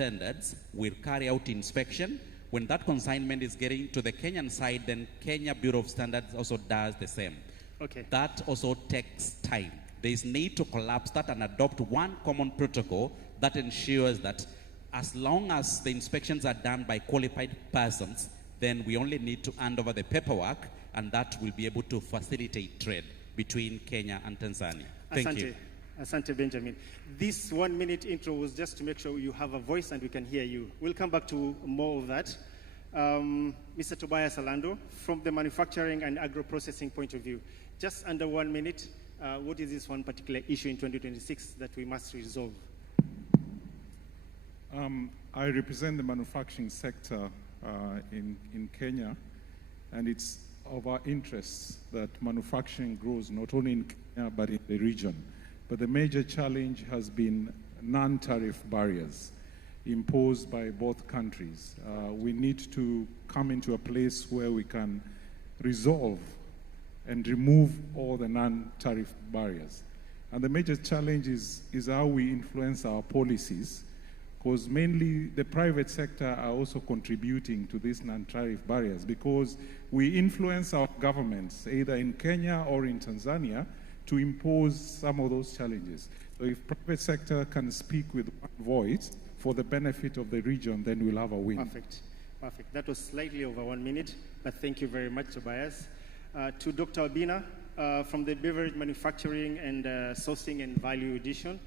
standards will carry out inspection. When that consignment is getting to the Kenyan side, then Kenya Bureau of Standards also does the same. Okay. That also takes time. There is need to collapse that and adopt one common protocol that ensures that as long as the inspections are done by qualified persons, then we only need to hand over the paperwork, and that will be able to facilitate trade between Kenya and Tanzania. Thank you. Asante Benjamin. This 1 minute intro was just to make sure you have a voice and we can hear you. We'll come back to more of that. Mr. Tobias Alando, from the manufacturing and agro-processing point of view, just under 1 minute, what is this one particular issue in 2026 that we must resolve? I represent the manufacturing sector in Kenya, and it's of our interests that manufacturing grows not only in Kenya but in the region. But the major challenge has been non-tariff barriers imposed by both countries. We need to come into a place where we can resolve and remove all the non-tariff barriers. And the major challenge is how we influence our policies, because mainly the private sector are also contributing to these non-tariff barriers, because we influence our governments, either in Kenya or in Tanzania, to impose some of those challenges. So if private sector can speak with one voice for the benefit of the region, then we'll have a win. Perfect. Perfect. That was slightly over 1 minute, but thank you very much, Tobias. To Dr. Albina, from the beverage manufacturing and sourcing and value addition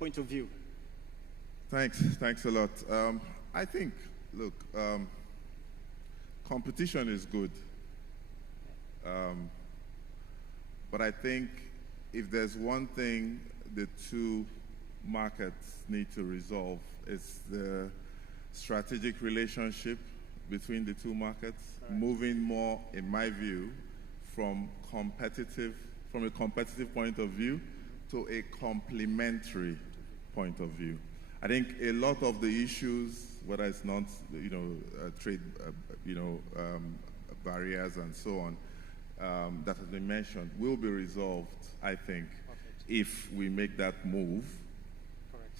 point of view. Thanks a lot. I think, look, competition is good. But I think if there's one thing the two markets need to resolve, it's the strategic relationship between the two markets, moving more, in my view, from a competitive point of view to a complementary point of view. I think a lot of the issues, whether it's not, trade, barriers and so on, that has been mentioned, will be resolved, I think, if we make that move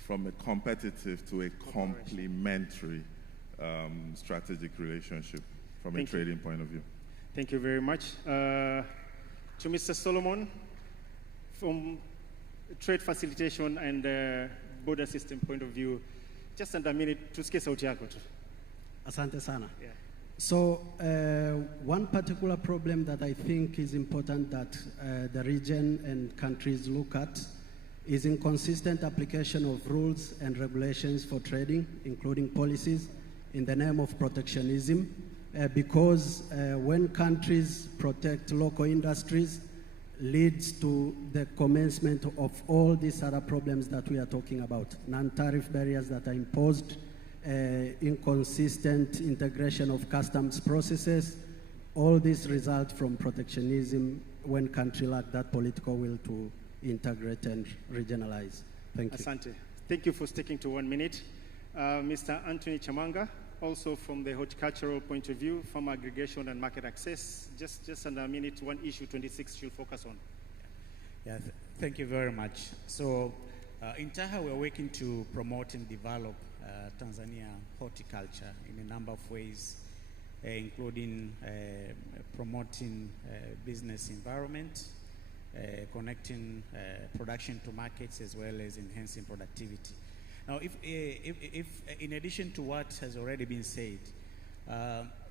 from a competitive to a complementary strategic relationship from a trading point of view. Thank you very much. To Mr. Solomon, from trade facilitation and border system point of view, just under a minute, tusikie sauti yako tu. Asante sana. Yeah. So one particular problem that I think is important that the region and countries look at is inconsistent application of rules and regulations for trading, including policies, in the name of protectionism, because when countries protect local industries, leads to the commencement of all these other problems that we are talking about. Non-tariff barriers that are imposed, inconsistent integration of customs processes, all this result from protectionism when countries lack that political will to integrate and regionalize. Thank you. Asante. Thank you for sticking to 1 minute. Mr. Anthony Chamanga, also from the horticultural point of view, farm aggregation and market access, just under a minute, one issue 26 should focus on. Yeah, thank you very much. So in Taha, we're working to promote and develop Tanzania horticulture in a number of ways, including promoting business environment, connecting production to markets, as well as enhancing productivity. Now, if in addition to what has already been said,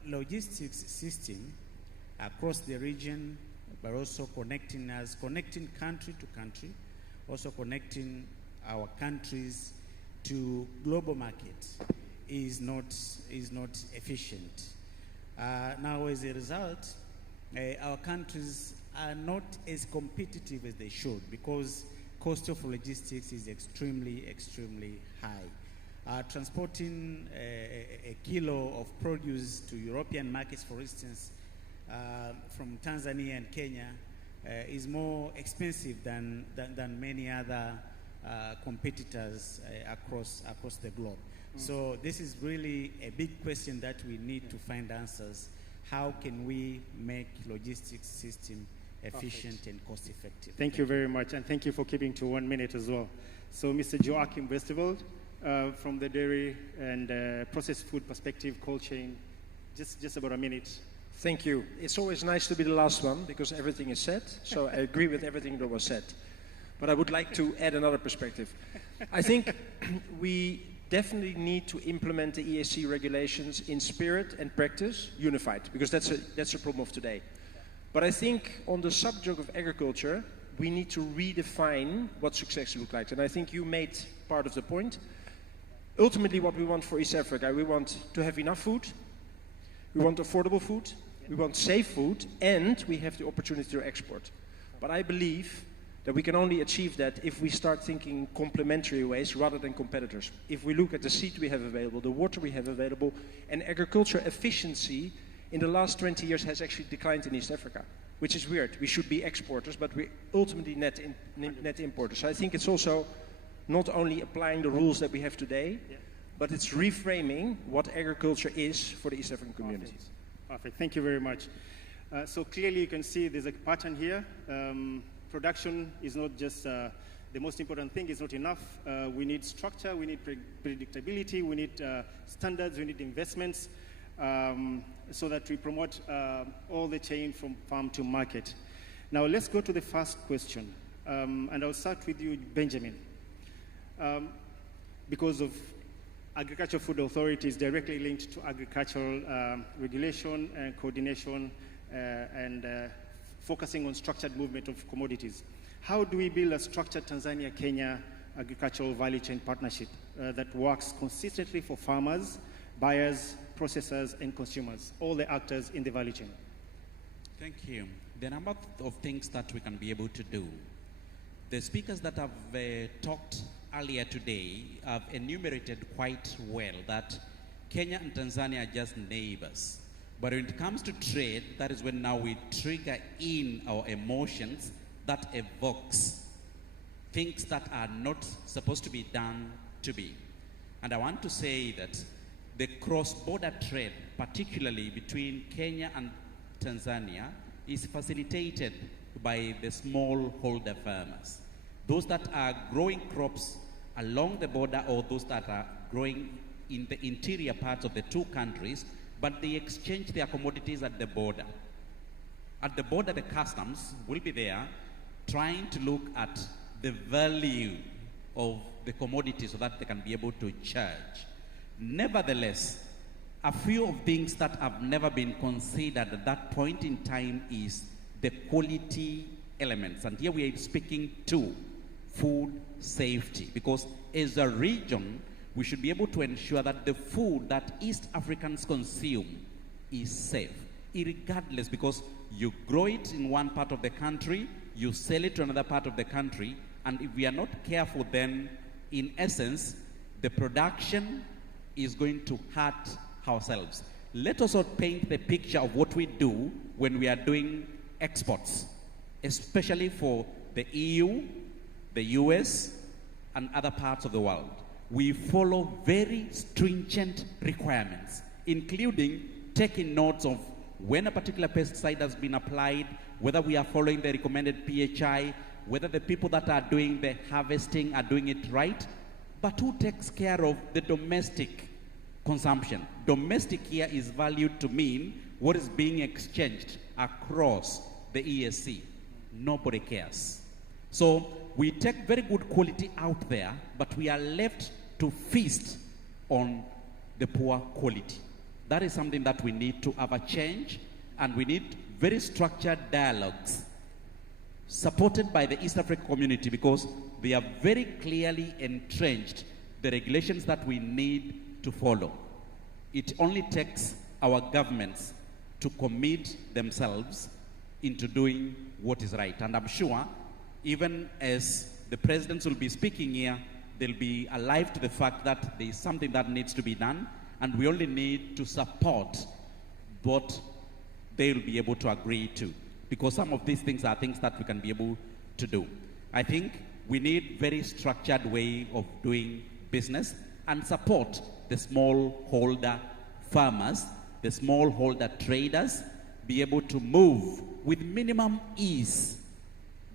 logistics system across the region, but also connecting country to country, also connecting our countries to global markets is not efficient. Now, as a result, our countries are not as competitive as they should, because cost of logistics is extremely high. Transporting a kilo of produce to European markets, for instance, from Tanzania and Kenya, is more expensive than many other competitors across the globe. So this is really a big question that we need to find answers. How can we make logistics system efficient and cost-effective? Thank you very much, and thank you for keeping to 1 minute as well. So, Mr. Joachim Westerveld, from the dairy and processed food perspective, cold chain. Just about a minute. Thank you. It's always nice to be the last one because everything is said. So I agree with everything that was said. But I would like to add another perspective. I think we definitely need to implement the EAC regulations in spirit and practice unified, because that's a problem of today. But I think on the subject of agriculture, we need to redefine what success looks like. And I think you made part of the point. Ultimately, what we want for East Africa, we want to have enough food, we want affordable food, we want safe food, and we have the opportunity to export. But I believe that we can only achieve that if we start thinking in complementary ways rather than competitors. If we look at the seed we have available, the water we have available, and agriculture efficiency in the last 20 years has actually declined in East Africa, which is weird. We should be exporters, but we're ultimately net importers. So I think it's also not only applying the rules that we have today, but it's reframing what agriculture is for the East African community. Perfect. Thank you very much. So clearly you can see there's a pattern here. Production is not just the most important thing, is not enough. We need structure, we need predictability, we need standards, we need investments so that we promote all the chain from farm to market. Now let's go to the first question. And I'll start with you, Benjamin. Because of Agricultural Food Authority is directly linked to agricultural regulation and coordination and focusing on structured movement of commodities. How do we build a structured Tanzania-Kenya agricultural value chain partnership that works consistently for farmers, buyers, processors, and consumers, all the actors in the value chain? Thank you. There are a number of things that we can be able to do. The speakers that have talked earlier today have enumerated quite well that Kenya and Tanzania are just neighbors. But when it comes to trade, that is when now we trigger in our emotions that evokes things that are not supposed to be done to be. And I want to say that the cross-border trade, particularly between Kenya and Tanzania, is facilitated by the smallholder farmers. Those that are growing crops along the border or those that are growing in the interior parts of the two countries, but they exchange their commodities at the border. At the border, the customs will be there trying to look at the value of the commodity so that they can be able to charge. Nevertheless, a few of things that have never been considered at that point in time is the quality elements. And here we are speaking to food safety, because as a region, we should be able to ensure that the food that East Africans consume is safe, irregardless, because you grow it in one part of the country, you sell it to another part of the country, and if we are not careful, then in essence, the production is going to hurt ourselves. Let us not paint the picture of what we do when we are doing exports, especially for the EU, the US, and other parts of the world. We follow very stringent requirements, including taking notes of when a particular pesticide has been applied, whether we are following the recommended PHI, whether the people that are doing the harvesting are doing it right, but who takes care of the domestic consumption. Domestic here is valued to mean what is being exchanged across the ESC. Nobody cares. So we take very good quality out there, but we are left to feast on the poor quality. That is something that we need to have a change, and we need very structured dialogues supported by the East African community, because they are very clearly entrenched the regulations that we need to follow. It only takes our governments to commit themselves into doing what is right. And I'm sure, even as the presidents will be speaking here, they'll be alive to the fact that there is something that needs to be done, and we only need to support what they'll be able to agree to, because some of these things are things that we can be able to do. I think we need very structured way of doing business and support the smallholder farmers, the smallholder traders, be able to move with minimum ease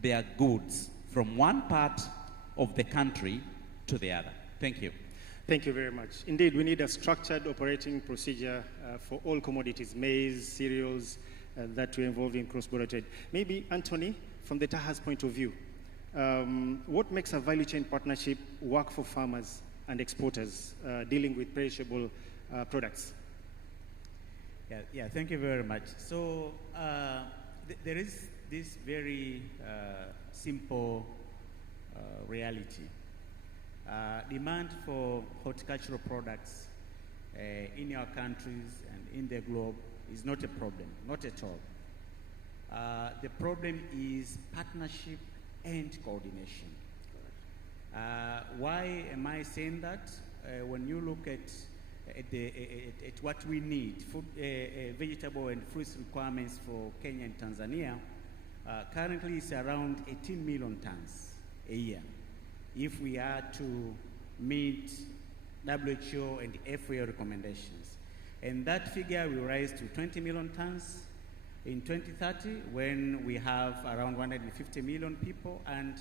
their goods from one part of the country to the other. Thank you. Thank you very much. Indeed, we need a structured operating procedure for all commodities, maize, cereals, that we involve in cross-border trade. Maybe, Anthony, from the TAHA's point of view, what makes a value chain partnership work for farmers and exporters dealing with perishable products? Yeah, thank you very much. So there is this very simple reality. Demand for horticultural products in our countries and in the globe is not a problem, not at all. The problem is partnership and coordination. Why am I saying that? When you look at what we need, food, vegetable and fruits requirements for Kenya and Tanzania, currently it's around 18 million tons a year. If we are to meet WHO and FAO recommendations. And that figure will rise to 20 million tons in 2030 when we have around 150 million people and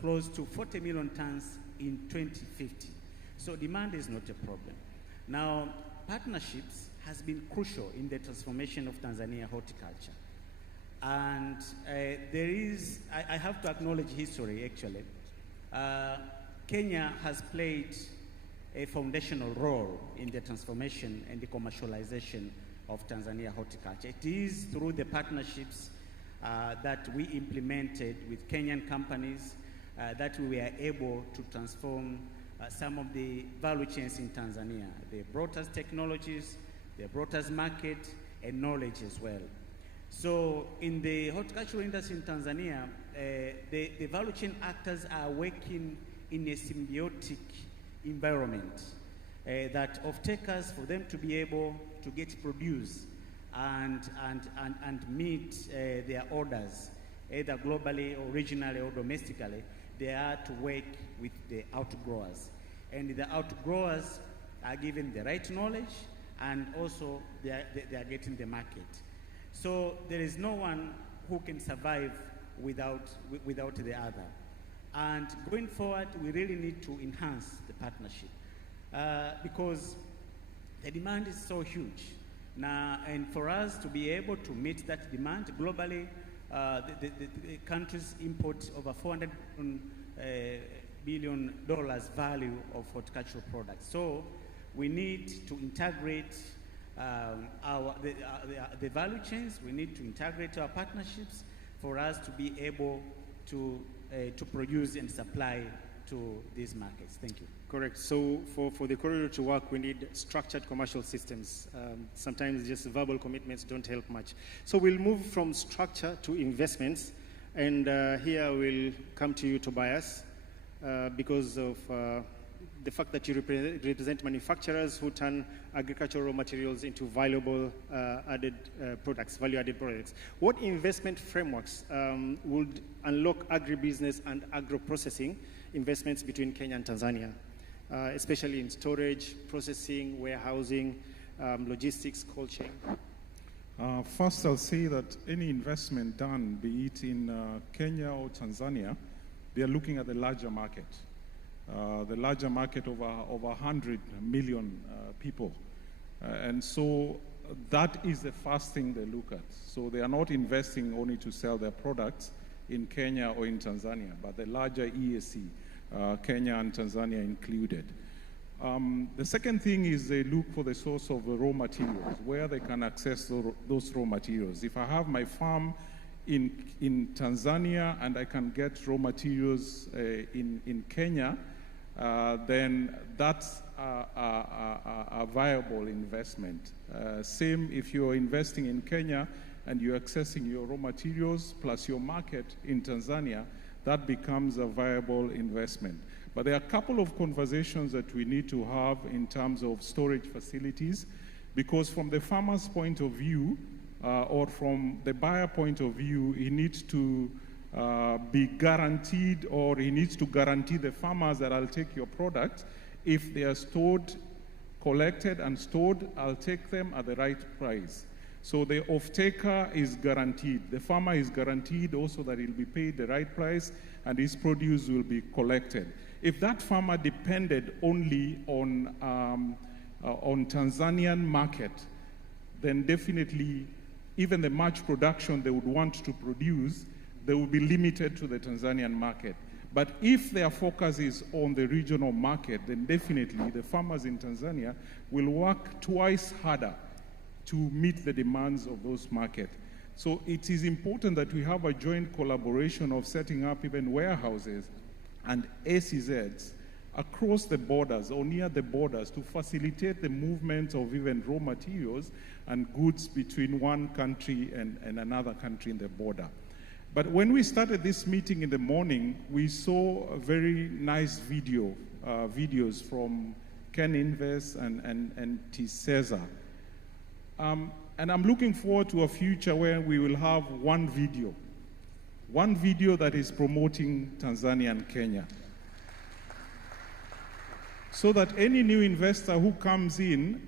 close to 40 million tons in 2050. So demand is not a problem. Now, partnerships has been crucial in the transformation of Tanzania horticulture. And there is, I have to acknowledge history actually. Kenya has played a foundational role in the transformation and the commercialization of Tanzania horticulture. It is through the partnerships that we implemented with Kenyan companies that we were able to transform some of the value chains in Tanzania. They brought us technologies, they brought us market and knowledge as well. So in the horticultural industry in Tanzania, the value chain actors are working in a symbiotic environment that off-takers, for them to be able to get produce and meet their orders, either globally or regionally or domestically, they are to work with the outgrowers. And the outgrowers are given the right knowledge and also they are getting the market. So there is no one who can survive without the other. And going forward, we really need to enhance the partnership because the demand is so huge. Now, and for us to be able to meet that demand globally, the countries import over $400 billion value of horticultural products. So we need to integrate the value chains. We need to integrate our partnerships for us to be able to produce and supply to these markets. Thank you. Correct. So for the corridor to work, we need structured commercial systems. Sometimes just verbal commitments don't help much. So we'll move from structure to investments. And here we'll come to you, Tobias, because of the fact that you represent manufacturers who turn agricultural raw materials into valuable value-added products. What investment frameworks would unlock agribusiness and agro-processing investments between Kenya and Tanzania, especially in storage, processing, warehousing, logistics, cold chain? First, I'll say that any investment done, be it in Kenya or Tanzania, they are looking at the larger market. The larger market over 100 million people. And so that is the first thing they look at. So they are not investing only to sell their products in Kenya or in Tanzania, but the larger EAC, Kenya and Tanzania included. The second thing is they look for the source of the raw materials, where they can access those raw materials. If I have my farm in Tanzania and I can get raw materials in Kenya, then that's a viable investment. Same if you're investing in Kenya and you're accessing your raw materials plus your market in Tanzania, that becomes a viable investment. But there are a couple of conversations that we need to have in terms of storage facilities, because from the farmer's point of view, or from the buyer point of view, he needs to be guaranteed, or he needs to guarantee the farmers that I'll take your product. If they are stored, collected and stored, I'll take them at the right price. So the off-taker is guaranteed. The farmer is guaranteed also that he'll be paid the right price and his produce will be collected. If that farmer depended only on Tanzanian market, then definitely even the much production they would want to produce, they will be limited to the Tanzanian market. But if their focus is on the regional market, then definitely the farmers in Tanzania will work twice harder to meet the demands of those markets. So it is important that we have a joint collaboration of setting up even warehouses and SEZs across the borders or near the borders to facilitate the movement of even raw materials and goods between one country and another country in the border. But when we started this meeting in the morning, we saw a very nice videos from Ken Invest and Tiseza. And I'm looking forward to a future where we will have one video that is promoting Tanzania and Kenya. So that any new investor who comes in,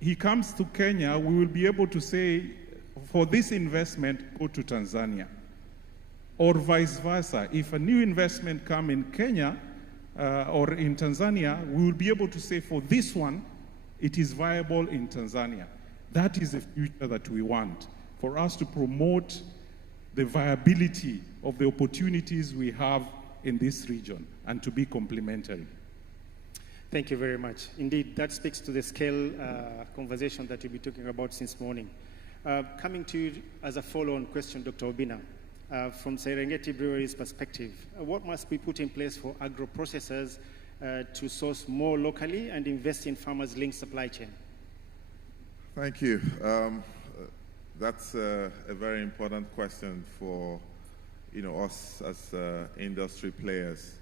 he comes to Kenya, we will be able to say, for this investment, go to Tanzania. Or vice versa. If a new investment comes in Kenya or in Tanzania, we will be able to say, for this one, it is viable in Tanzania. That is the future that we want, for us to promote the viability of the opportunities we have in this region and to be complementary. Thank you very much. Indeed, that speaks to the scale conversation that you'll be talking about since morning. Coming to you as a follow-on question, Dr. Obina, from Serengeti Brewery's perspective, what must be put in place for agro-processors to source more locally and invest in farmers-linked supply chain? Thank you. That's a very important question for us as industry players.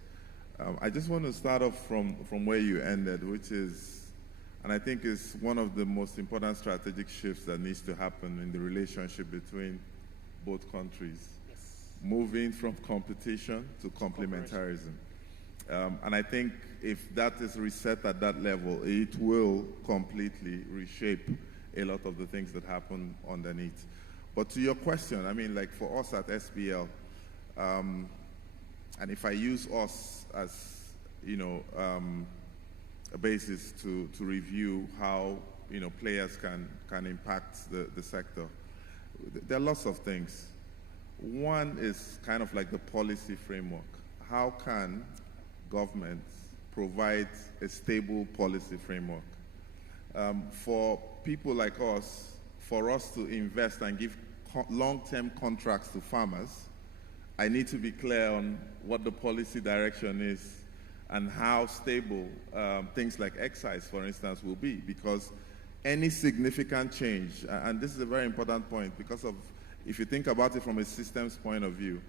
I just want to start off from where you ended, which is, and I think is one of the most important strategic shifts that needs to happen in the relationship between both countries. Yes. Moving from competition to complementarism. And I think if that is reset at that level, it will completely reshape a lot of the things that happen underneath. But to your question, I mean, like for us at SBL, and if I use us as, a basis to review how, players can impact the sector, there are lots of things. One is kind of like the policy framework. How can governments provide a stable policy framework? For people like us, for us to invest and give long-term contracts to farmers, I need to be clear on what the policy direction is and how stable things like excise, for instance, will be. Because any significant change, and this is a very important point, because of, if you think about it from a systems point of view,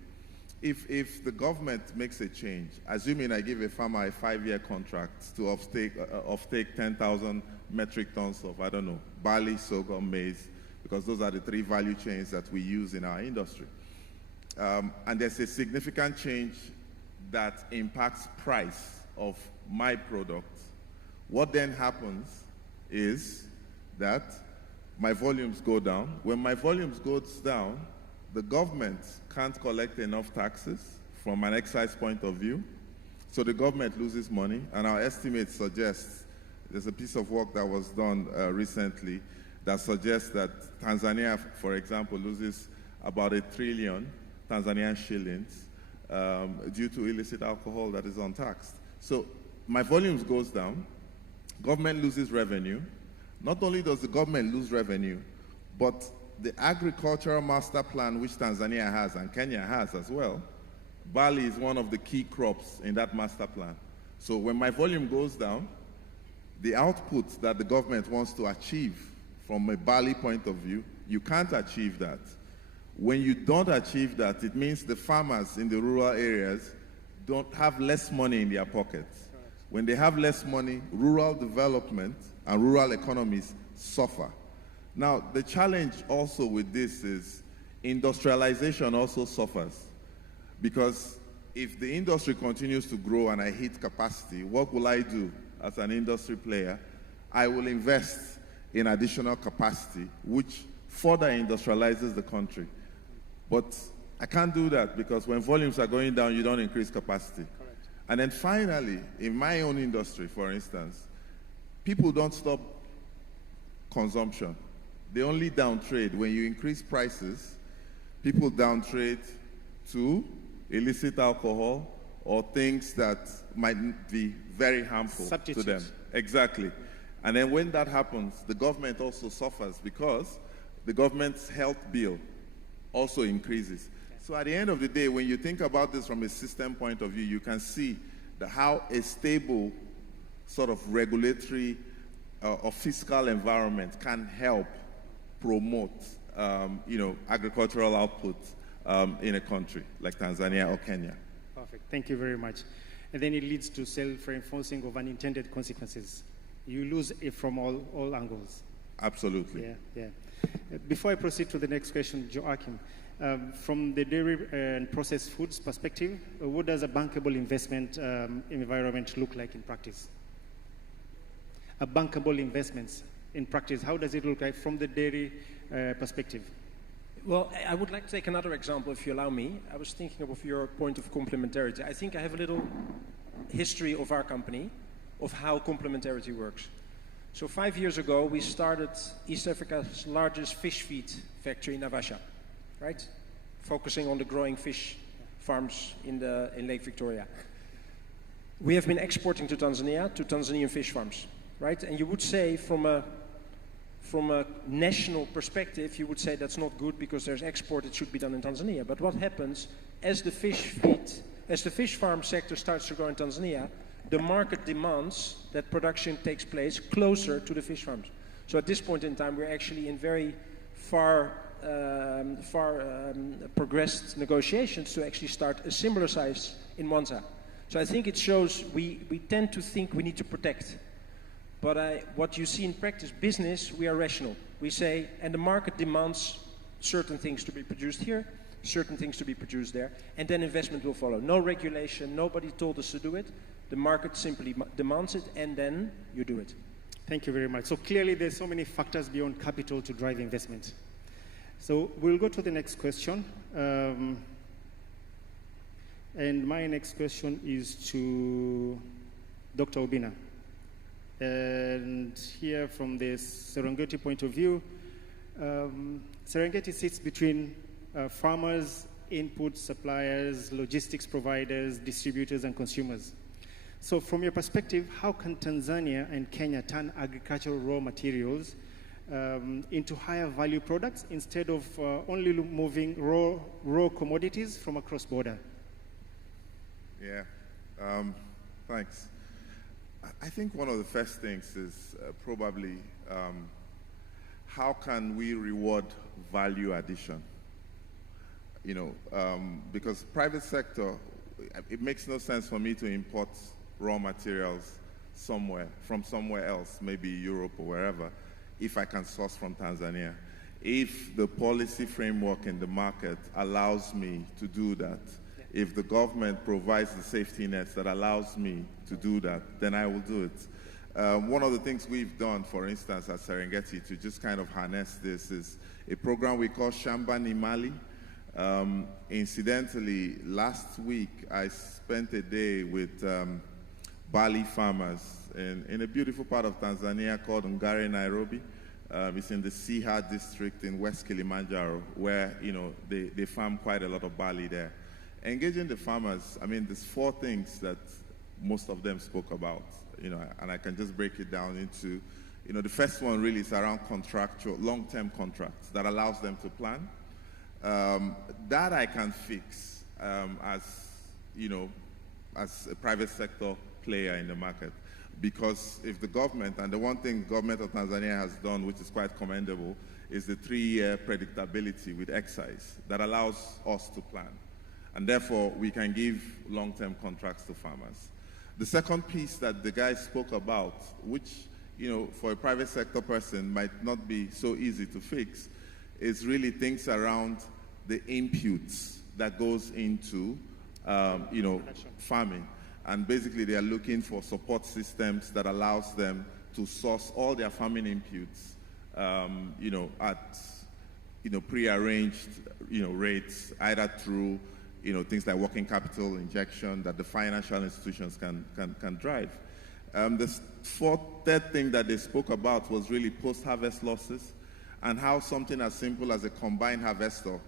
if the government makes a change, assuming I give a farmer a 5-year contract to offtake 10,000 metric tons of, I don't know, barley, sorghum, maize, because those are the 3 value chains that we use in our industry. And there's a significant change that impacts price of my product. What then happens is that my volumes go down. When my volumes goes down, the government can't collect enough taxes from an excise point of view, so the government loses money, and our estimates suggest, there's a piece of work that was done recently that suggests that Tanzania, for example, loses about 1 trillion Tanzanian shillings due to illicit alcohol that is untaxed. So my volumes goes down, government loses revenue. Not only does the government lose revenue, but the agricultural master plan, which Tanzania has and Kenya has as well, barley is one of the key crops in that master plan. So when my volume goes down, the output that the government wants to achieve from a barley point of view, you can't achieve that. When you don't achieve that, it means the farmers in the rural areas don't have less money in their pockets. When they have less money, rural development and rural economies suffer. Now, the challenge also with this is industrialization also suffers, because if the industry continues to grow and I hit capacity, what will I do as an industry player? I will invest in additional capacity, which further industrializes the country. But I can't do that, because when volumes are going down, you don't increase capacity. Correct. And then finally, in my own industry, for instance, people don't stop consumption. They only downtrade. When you increase prices, people downtrade to illicit alcohol or things that might be very harmful to them. Exactly. And then when that happens, the government also suffers because the government's health bill also increases. So at the end of the day, when you think about this from a system point of view, you can see how a stable sort of regulatory or fiscal environment can help promote, agricultural output in a country like Tanzania or Kenya. Perfect. Thank you very much. And then it leads to self-reinforcing of unintended consequences. You lose it from all angles. Absolutely. Yeah. Before I proceed to the next question, Joachim, from the dairy and processed foods perspective, what does a bankable investment environment look like in practice? A bankable investments in practice, how does it look like from the dairy perspective? Well, I would like to take another example, if you allow me. I was thinking of your point of complementarity. I think I have a little history of our company, of how complementarity works. So 5 years ago, we started East Africa's largest fish feed factory in Avasha, right? Focusing on the growing fish farms in Lake Victoria. We have been exporting to Tanzania, to Tanzanian fish farms, right? And you would say from a national perspective, you would say that's not good because there's export, it should be done in Tanzania. But what happens as the fish farm sector starts to grow in Tanzania, the market demands that production takes place closer to the fish farms. So at this point in time, we're actually in very far progressed negotiations to actually start a similar size in Mwanza. So I think it shows we tend to think we need to protect. But what you see in practice, business, we are rational. We say, and the market demands certain things to be produced here, certain things to be produced there, and then investment will follow. No regulation, nobody told us to do it. The market simply demands it, and then you do it. Thank you very much. So clearly there's so many factors beyond capital to drive investment. So we'll go to the next question. And my next question is to Dr. Obina. And here from the Serengeti point of view, Serengeti sits between farmers, input suppliers, logistics providers, distributors, and consumers. So from your perspective, how can Tanzania and Kenya turn agricultural raw materials into higher value products instead of only moving raw commodities from across border? Yeah, thanks. I think one of the first things is probably how can we reward value addition? Because private sector, it makes no sense for me to import raw materials from somewhere else, maybe Europe or wherever, if I can source from Tanzania. If the policy framework in the market allows me to do that, if the government provides the safety nets that allows me to do that, then I will do it. One of the things we've done, for instance, at Serengeti, to just kind of harness this is a program we call Shamba Nimali. Incidentally, last week I spent a day with barley farmers in a beautiful part of Tanzania called Ngare, Nairobi. It's in the Siha district in West Kilimanjaro, where they farm quite a lot of barley there. Engaging the farmers, there's 4 things that most of them spoke about, and I can just break it down into, the first one really is around contractual, long-term contracts that allows them to plan. That I can fix as a private sector player in the market. Because if the government, and the one thing the government of Tanzania has done, which is quite commendable, is the 3-year predictability with excise that allows us to plan. And therefore, we can give long-term contracts to farmers. The second piece that the guy spoke about, which, for a private sector person might not be so easy to fix, is really things around the inputs that goes into, farming. And basically, they are looking for support systems that allows them to source all their farming inputs, at, prearranged, rates, either through things like working capital injection that the financial institutions can drive. The third thing that they spoke about was really post-harvest losses and how something as simple as a combined harvester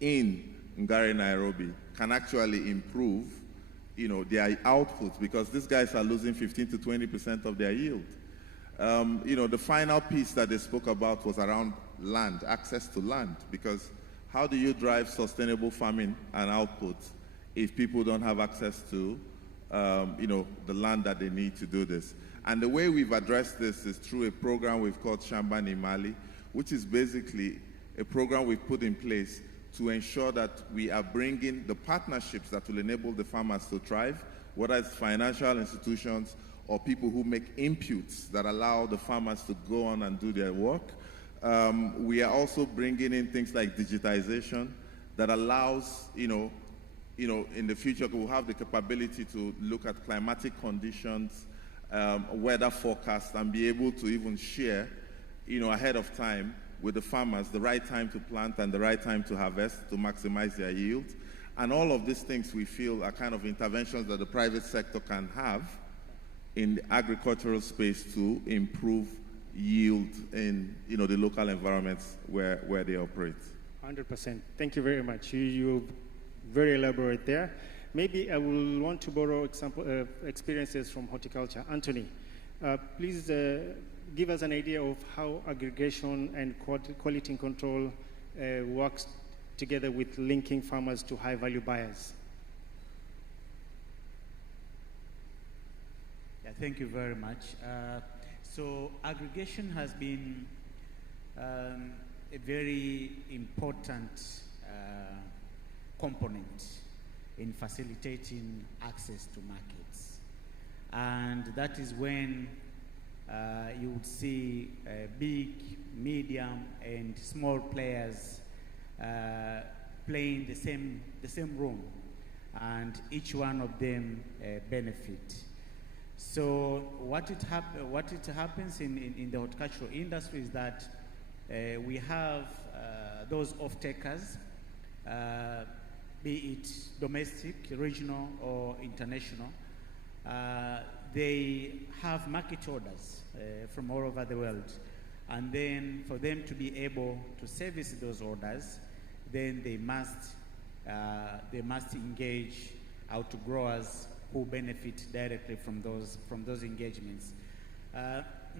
in Ngare, Nairobi can actually improve, their output, because these guys are losing 15 to 20% of their yield. The final piece that they spoke about was around land, access to land, because how do you drive sustainable farming and output if people don't have access to, the land that they need to do this? And the way we've addressed this is through a program we've called Shamba Nimali, which is basically a program we've put in place to ensure that we are bringing the partnerships that will enable the farmers to thrive, whether it's financial institutions or people who make inputs that allow the farmers to go on and do their work. We are also bringing in things like digitization that allows, in the future we'll have the capability to look at climatic conditions, weather forecasts, and be able to even share, ahead of time with the farmers the right time to plant and the right time to harvest to maximize their yield. And all of these things we feel are kind of interventions that the private sector can have in the agricultural space to improve yield in the local environments where they operate. 100%. Thank you very much. You're very elaborate there. Maybe I will want to borrow experiences from horticulture. Anthony, please give us an idea of how aggregation and quality control works together with linking farmers to high-value buyers. Yeah, thank you very much. So aggregation has been a very important component in facilitating access to markets. And that is when you would see big, medium, and small players playing the same role, and each one of them benefit. So what happens in the horticultural industry is that we have those off-takers, be it domestic, regional, or international. They have market orders from all over the world. And then for them to be able to service those orders, then they must engage out to growers who benefit directly from those engagements.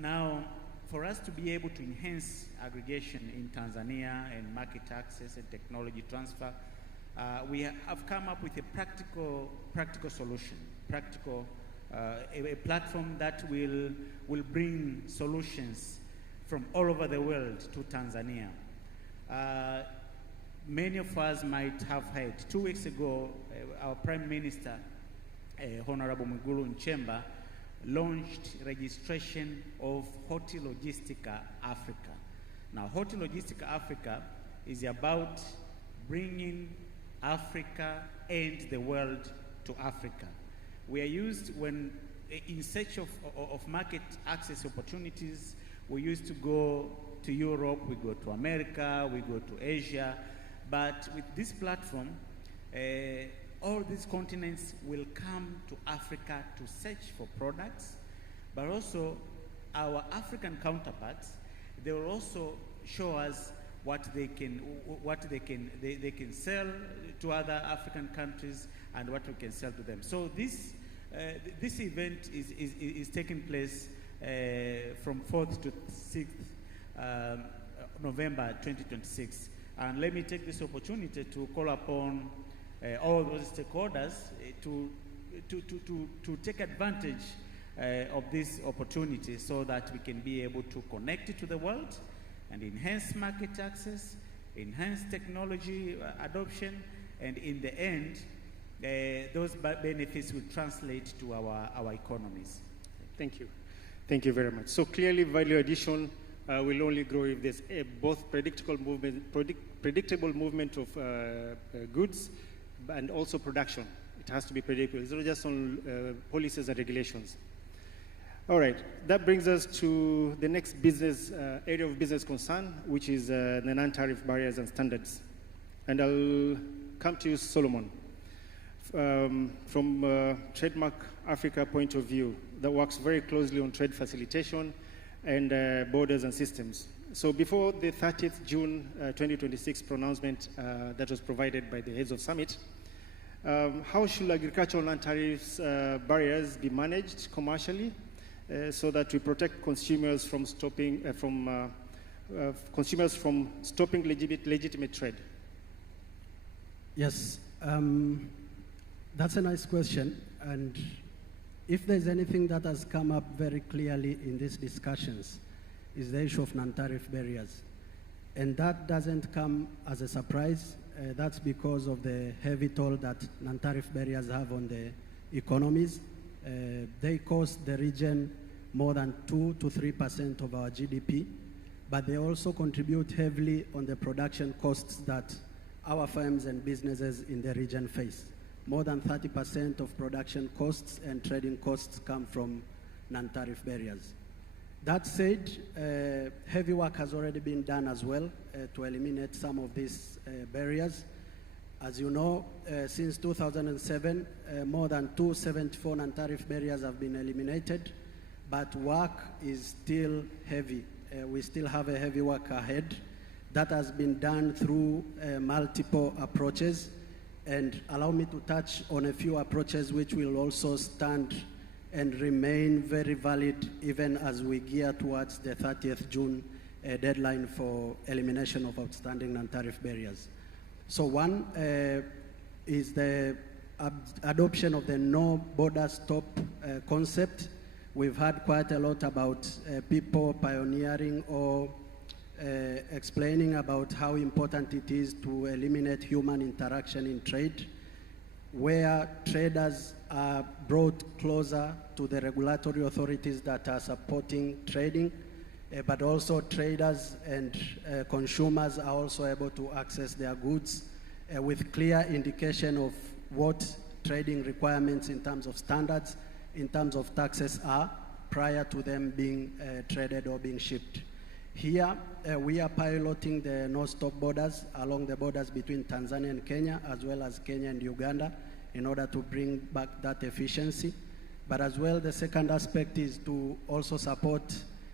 Now, for us to be able to enhance aggregation in Tanzania and market access and technology transfer, we have come up with a practical solution, a platform that will bring solutions from all over the world to Tanzania. Many of us might have heard 2 weeks ago, our Prime Minister, Honorable Mwigulu Nchemba, launched registration of Hortilogistica Africa. Now, Hortilogistica Africa is about bringing Africa and the world to Africa. We are used when in search of market access opportunities. We used to go to Europe, we go to America, we go to Asia. But with this platform, all these continents will come to Africa to search for products, but also our African counterparts, they will also show us what they can sell to other African countries and what we can sell to them. So this event is taking place from 4th to 6th November 2026. And let me take this opportunity to call upon all those stakeholders to take advantage of this opportunity so that we can be able to connect it to the world and enhance market access, enhance technology adoption, and in the end, those benefits will translate to our economies. Thank you. Thank you very much. So clearly, value addition will only grow if there's both predictable movement of goods and also production. It has to be predictable. It's not just on policies and regulations. All right, that brings us to the next business area of business concern, which is the non-tariff barriers and standards. And I'll come to you, Solomon. from Trademark Africa point of view that works very closely on trade facilitation and borders and systems. So before the 30th June 2026 pronouncement that was provided by the heads of summit, how should agricultural non-tariff barriers be managed commercially so that we protect consumers from stopping legitimate trade? Yes, that's a nice question. And if there's anything that has come up very clearly in these discussions, is the issue of non-tariff barriers. And that doesn't come as a surprise. That's because of the heavy toll that non-tariff barriers have on the economies. They cost the region more than 2 to 3% of our GDP, but they also contribute heavily on the production costs that our firms and businesses in the region face. More than 30% of production costs and trading costs come from non-tariff barriers. That said, heavy work has already been done as well to eliminate some of these barriers. As you know, since 2007, more than 274 non-tariff barriers have been eliminated, but work is still heavy. We still have a heavy work ahead. That has been done through multiple approaches, and allow me to touch on a few approaches which will also stand and remain very valid even as we gear towards the 30th June deadline for elimination of outstanding non-tariff barriers. So one is the adoption of the no border stop concept. We've heard quite a lot about people pioneering or explaining about how important it is to eliminate human interaction in trade, where traders are brought closer to the regulatory authorities that are supporting trading, but also traders and consumers are also able to access their goods with clear indication of what trading requirements in terms of standards, in terms of taxes are prior to them being traded or being shipped. Here, we are piloting the no-stop borders along the borders between Tanzania and Kenya, as well as Kenya and Uganda, in order to bring back that efficiency. But as well, the second aspect is to also support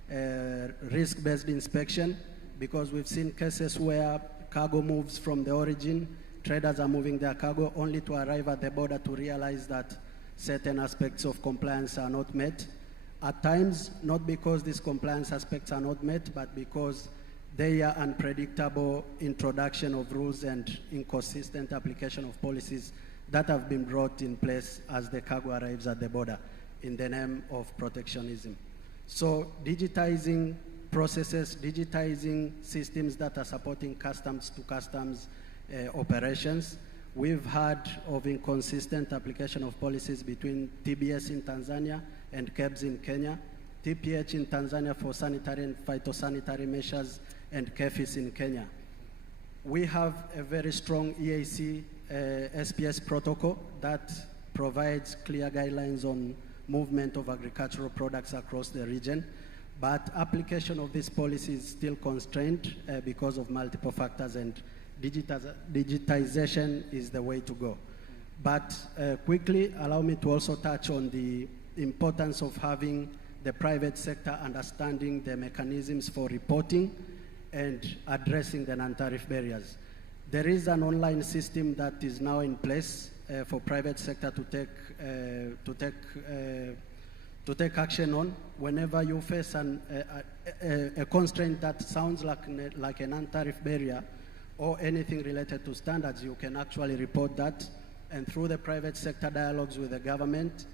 risk-based inspection, because we've seen cases where cargo moves from the origin, traders are moving their cargo only to arrive at the border to realize that certain aspects of compliance are not met. At times, not because these compliance aspects are not met, but because they are unpredictable introduction of rules and inconsistent application of policies that have been brought in place as the cargo arrives at the border in the name of protectionism. So digitizing processes, digitizing systems that are supporting customs to customs operations. We've heard of inconsistent application of policies between TBS in Tanzania and KEBS in Kenya, TPH in Tanzania for sanitary and phytosanitary measures, and KEFIS in Kenya. We have a very strong EAC SPS protocol that provides clear guidelines on movement of agricultural products across the region, but application of this policy is still constrained because of multiple factors, and digitization is the way to go. But quickly, allow me to also touch on the importance of having the private sector understanding the mechanisms for reporting and addressing the non-tariff barriers. There is an online system that is now in place for private sector to take action on. Whenever you face a constraint that sounds like a non-tariff barrier or anything related to standards, you can actually report that. And through the private sector dialogues with the government,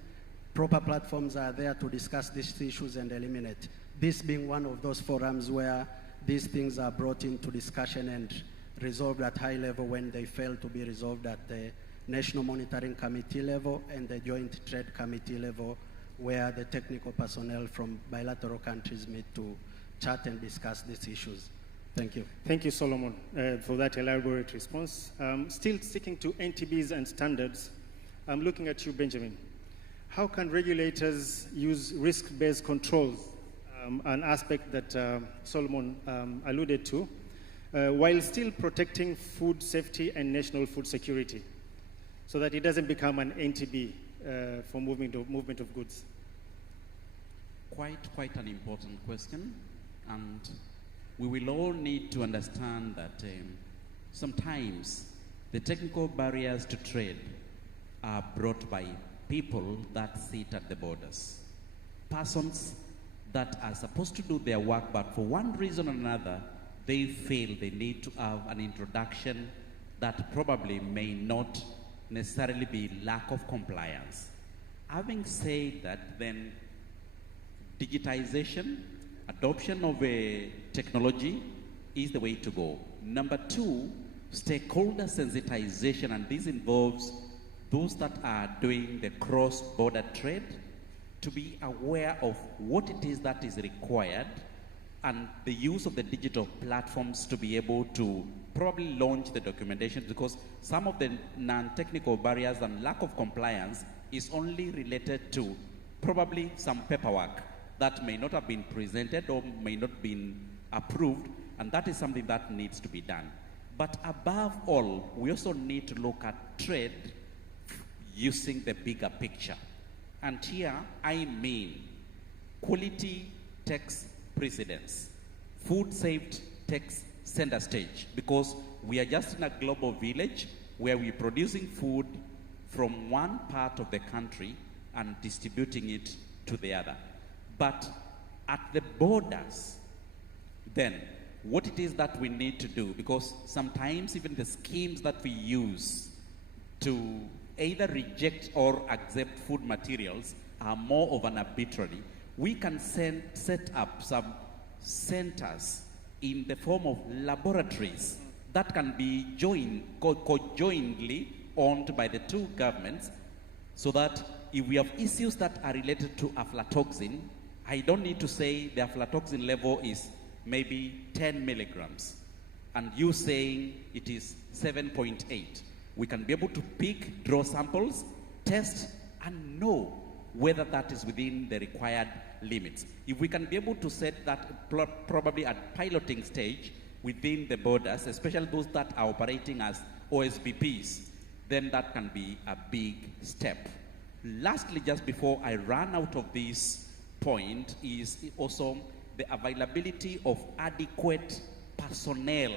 proper platforms are there to discuss these issues and eliminate. This being one of those forums where these things are brought into discussion and resolved at high level when they fail to be resolved at the National Monitoring Committee level and the Joint Trade Committee level, where the technical personnel from bilateral countries meet to chat and discuss these issues. Thank you. Thank you, Solomon, for that elaborate response. Still sticking to NTBs and standards, I'm looking at you, Benjamin. How can regulators use risk-based controls, an aspect that Solomon alluded to, while still protecting food safety and national food security? so that it doesn't become an NTB for movement of goods? Quite an important question, and we will all need to understand that sometimes the technical barriers to trade are brought by people that sit at the borders, persons that are supposed to do their work, but for one reason or another, they feel they need to have an introduction that probably may not necessarily be lack of compliance. Having said that, then digitization, adoption of a technology is the way to go. Number two, stakeholder sensitization, and this involves those that are doing the cross-border trade to be aware of what it is that is required and the use of the digital platforms to be able to probably launch the documentation, because some of the non-technical barriers and lack of compliance is only related to probably some paperwork that may not have been presented or may not have been approved, and that is something that needs to be done. But above all, we also need to look at trade using the bigger picture. And here, I mean, quality takes precedence. Food saved takes center stage, because we are just in a global village where we're producing food from one part of the country and distributing it to the other. But at the borders, then, what it is that we need to do, because sometimes even the schemes that we use to either reject or accept food materials are more of an arbitrary. We can set up some centers in the form of laboratories that can be conjointly owned by the two governments, so that if we have issues that are related to aflatoxin, I don't need to say the aflatoxin level is maybe 10 milligrams, and you saying it is 7.8. We can be able to draw samples, test, and know whether that is within the required limits. If we can be able to set that probably at piloting stage within the borders, especially those that are operating as OSBPs, then that can be a big step. Lastly, just before I run out of this point, is also the availability of adequate personnel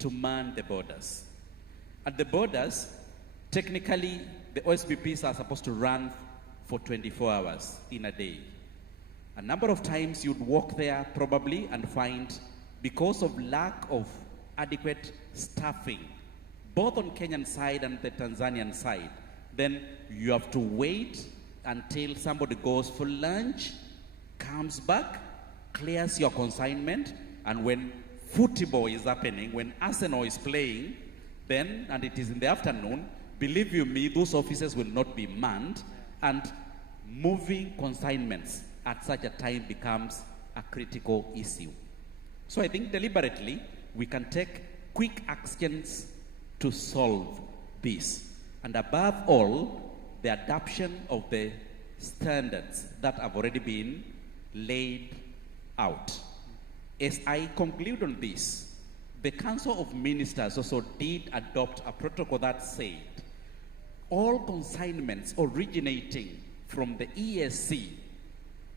to man the borders. At the borders, technically, the OSBPs are supposed to run for 24 hours in a day. A number of times you'd walk there probably and find, because of lack of adequate staffing, both on Kenyan side and the Tanzanian side, then you have to wait until somebody goes for lunch, comes back, clears your consignment, and when football is happening, when Arsenal is playing, then, and it is in the afternoon, believe you me, those offices will not be manned, and moving consignments at such a time becomes a critical issue. So I think deliberately, we can take quick actions to solve this. And above all, the adoption of the standards that have already been laid out. As I conclude on this, the Council of Ministers also did adopt a protocol that said all consignments originating from the ESC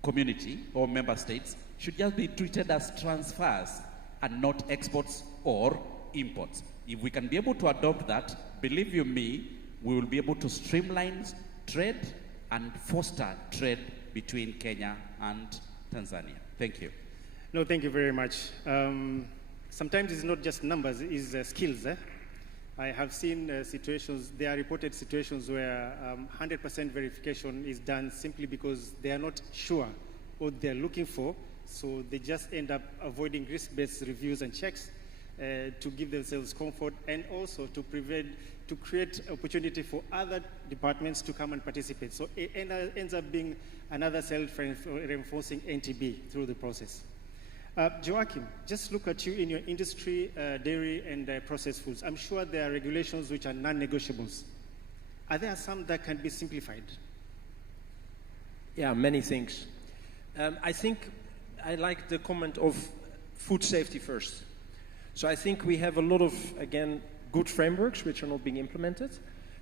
community or member states should just be treated as transfers and not exports or imports. If we can be able to adopt that, believe you me, we will be able to streamline trade and foster trade between Kenya and Tanzania. Thank you. No, thank you very much. Sometimes it's not just numbers, it's skills. I have seen situations, there are reported situations where 100% verification is done simply because they are not sure what they're looking for, so they just end up avoiding risk-based reviews and checks to give themselves comfort, and also to create opportunity for other departments to come and participate. So it ends up being another self-reinforcing NTB through the process. Joachim, just look at you in your industry, dairy and processed foods. I'm sure there are regulations which are non-negotiables. Are there some that can be simplified? Yeah, many things. I think I like the comment of food safety first. So I think we have a lot of, again, good frameworks which are not being implemented.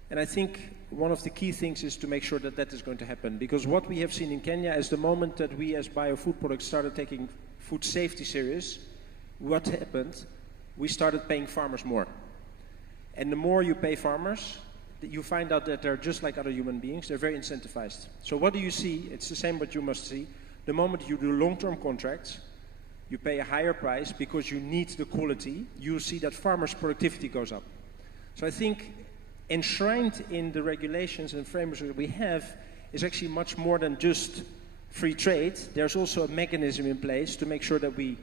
And I think one of the key things is to make sure that that is going to happen. Because what we have seen in Kenya is the moment that we as biofood products started taking food safety serious, what happened? We started paying farmers more. And the more you pay farmers, you find out that they're just like other human beings. They're very incentivized. So what do you see? It's the same what you must see. The moment you do long-term contracts, you pay a higher price because you need the quality, you see that farmers' productivity goes up. So I think enshrined in the regulations and frameworks that we have is actually much more than just free trade. There's also a mechanism in place to make sure that we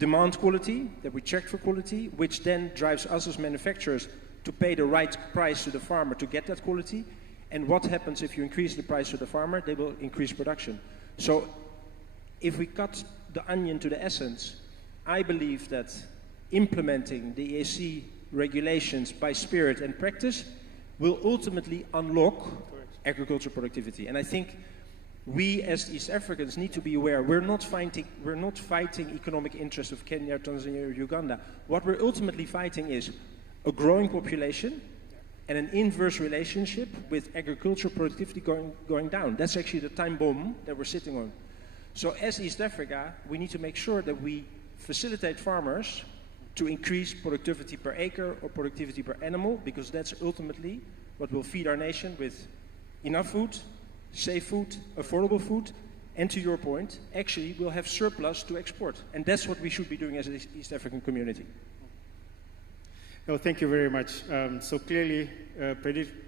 demand quality, that we check for quality, which then drives us as manufacturers to pay the right price to the farmer to get that quality. And what happens if you increase the price to the farmer? They will increase production. So if we cut the onion to the essence, I believe that implementing the EAC regulations by spirit and practice will ultimately unlock agricultural productivity. And I think we as East Africans need to be aware we're not fighting economic interests of Kenya, Tanzania, or Uganda. What we're ultimately fighting is a growing population and an inverse relationship with agricultural productivity going down. That's actually the time bomb that we're sitting on. So as East Africa, we need to make sure that we facilitate farmers to increase productivity per acre or productivity per animal, because that's ultimately what will feed our nation with enough food, safe food, affordable food, and to your point, actually we'll have surplus to export. And that's what we should be doing as an East African community. No, thank you very much. So clearly,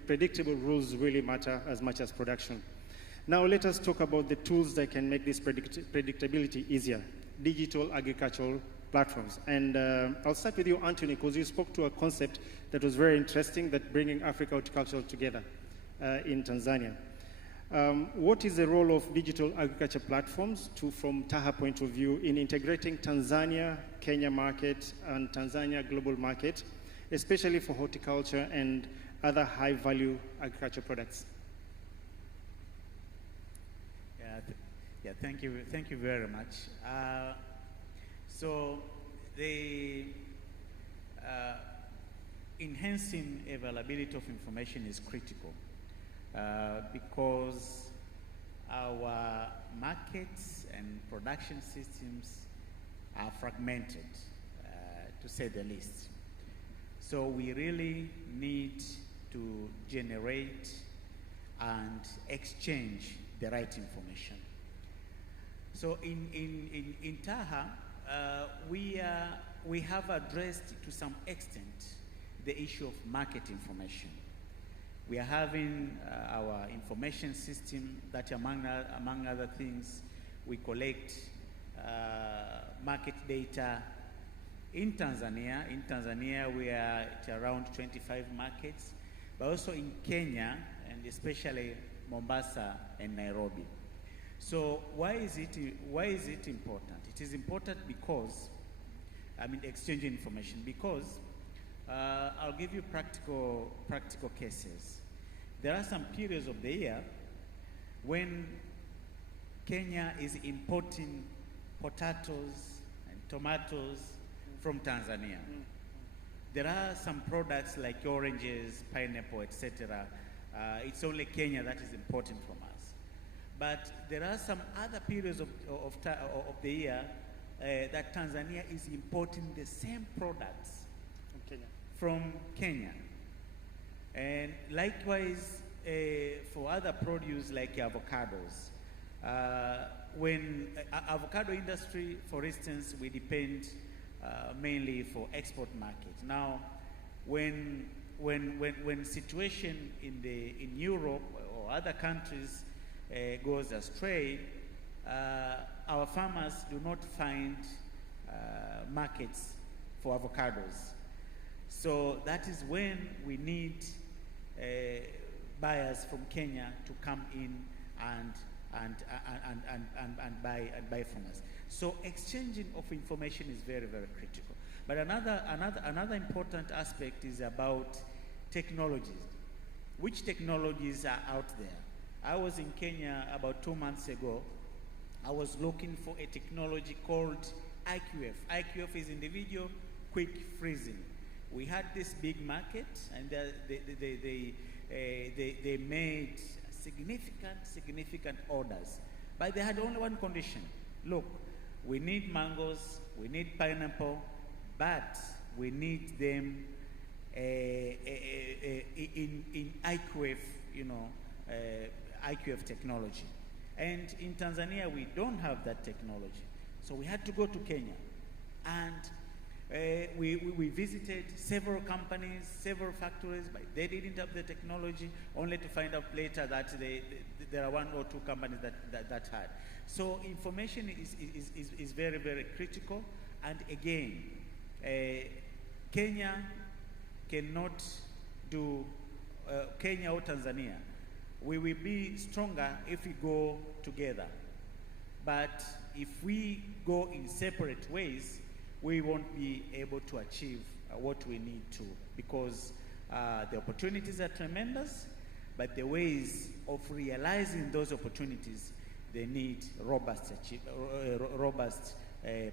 predictable rules really matter as much as production. Now let us talk about the tools that can make this predictability easier. Digital agricultural platforms. And I'll start with you, Anthony, because you spoke to a concept that was very interesting, that bringing Africa horticulture together in Tanzania. What is the role of digital agriculture platforms from TAHA point of view in integrating Tanzania, Kenya market, and Tanzania global market, especially for horticulture and other high-value agriculture products? Thank you very much. So the enhancing availability of information is critical because our markets and production systems are fragmented, to say the least. So we really need to generate and exchange the right information. So in TAHA, we have addressed to some extent the issue of market information. We are having our information system that, among other things, we collect market data in Tanzania. In Tanzania, we are at around 25 markets, but also in Kenya, and especially Mombasa and Nairobi. So why is it important? It is important because, exchanging information, because I'll give you practical cases. There are some periods of the year when Kenya is importing potatoes and tomatoes from Tanzania. There are some products like oranges, pineapple, etc. It's only Kenya that is importing from us. But there are some other periods of the year that Tanzania is importing the same products from Kenya. And likewise, for other produce like avocados. When avocado industry, for instance, we depend mainly for export market. Now, when situation in Europe or other countries goes astray, our farmers do not find markets for avocados. So that is when we need buyers from Kenya to come in and buy from us. So exchanging of information is very, very critical. But another important aspect is about technologies. Which technologies are out there? I was in Kenya about 2 months ago. I was looking for a technology called IQF. IQF is individual quick freezing. We had this big market, and they made significant orders. But they had only one condition. Look, we need mangoes, we need pineapple, but we need them in IQF, IQF technology. And in Tanzania, we don't have that technology. So we had to go to Kenya. And we visited several companies, several factories, but they didn't have the technology, only to find out later that there are one or two companies that had. So information is very, very critical. And again, Kenya cannot do, Kenya or Tanzania, we will be stronger if we go together. But if we go in separate ways, we won't be able to achieve what we need to, because the opportunities are tremendous, but the ways of realizing those opportunities, they need robust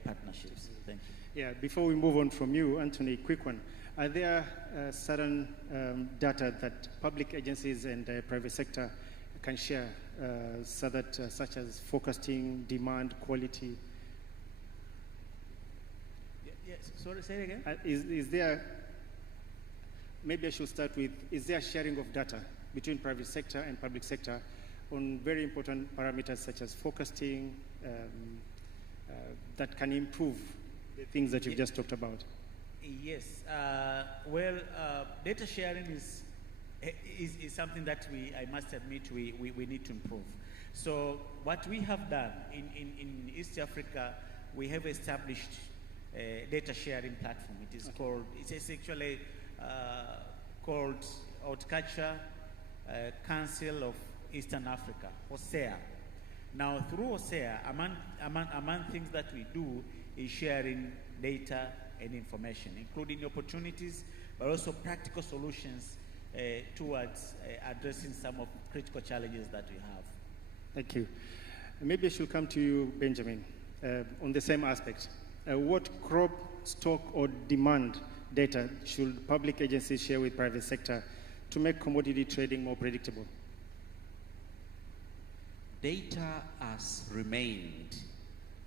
partnerships. Thank you. Yeah, before we move on from you, Anthony, quick one. Are there certain data that public agencies and private sector can share, such as forecasting, demand, quality? Yes, sorry, say it again. Is there, maybe I should start with, is there sharing of data between private sector and public sector on very important parameters such as forecasting that can improve the things that you've just talked about? Yes. Data sharing is something that I must admit we need to improve. So what we have done in East Africa, we have established a data sharing platform. It is called, it's actually called Horticulture Council of Eastern Africa, OSEA. Now, through OSEA, among things that we do is sharing data and information, including opportunities, but also practical solutions towards addressing some of critical challenges that we have. Thank you. Maybe I should come to you, Benjamin, on the same aspect. What crop, stock, or demand data should public agencies share with private sector to make commodity trading more predictable? Data has remained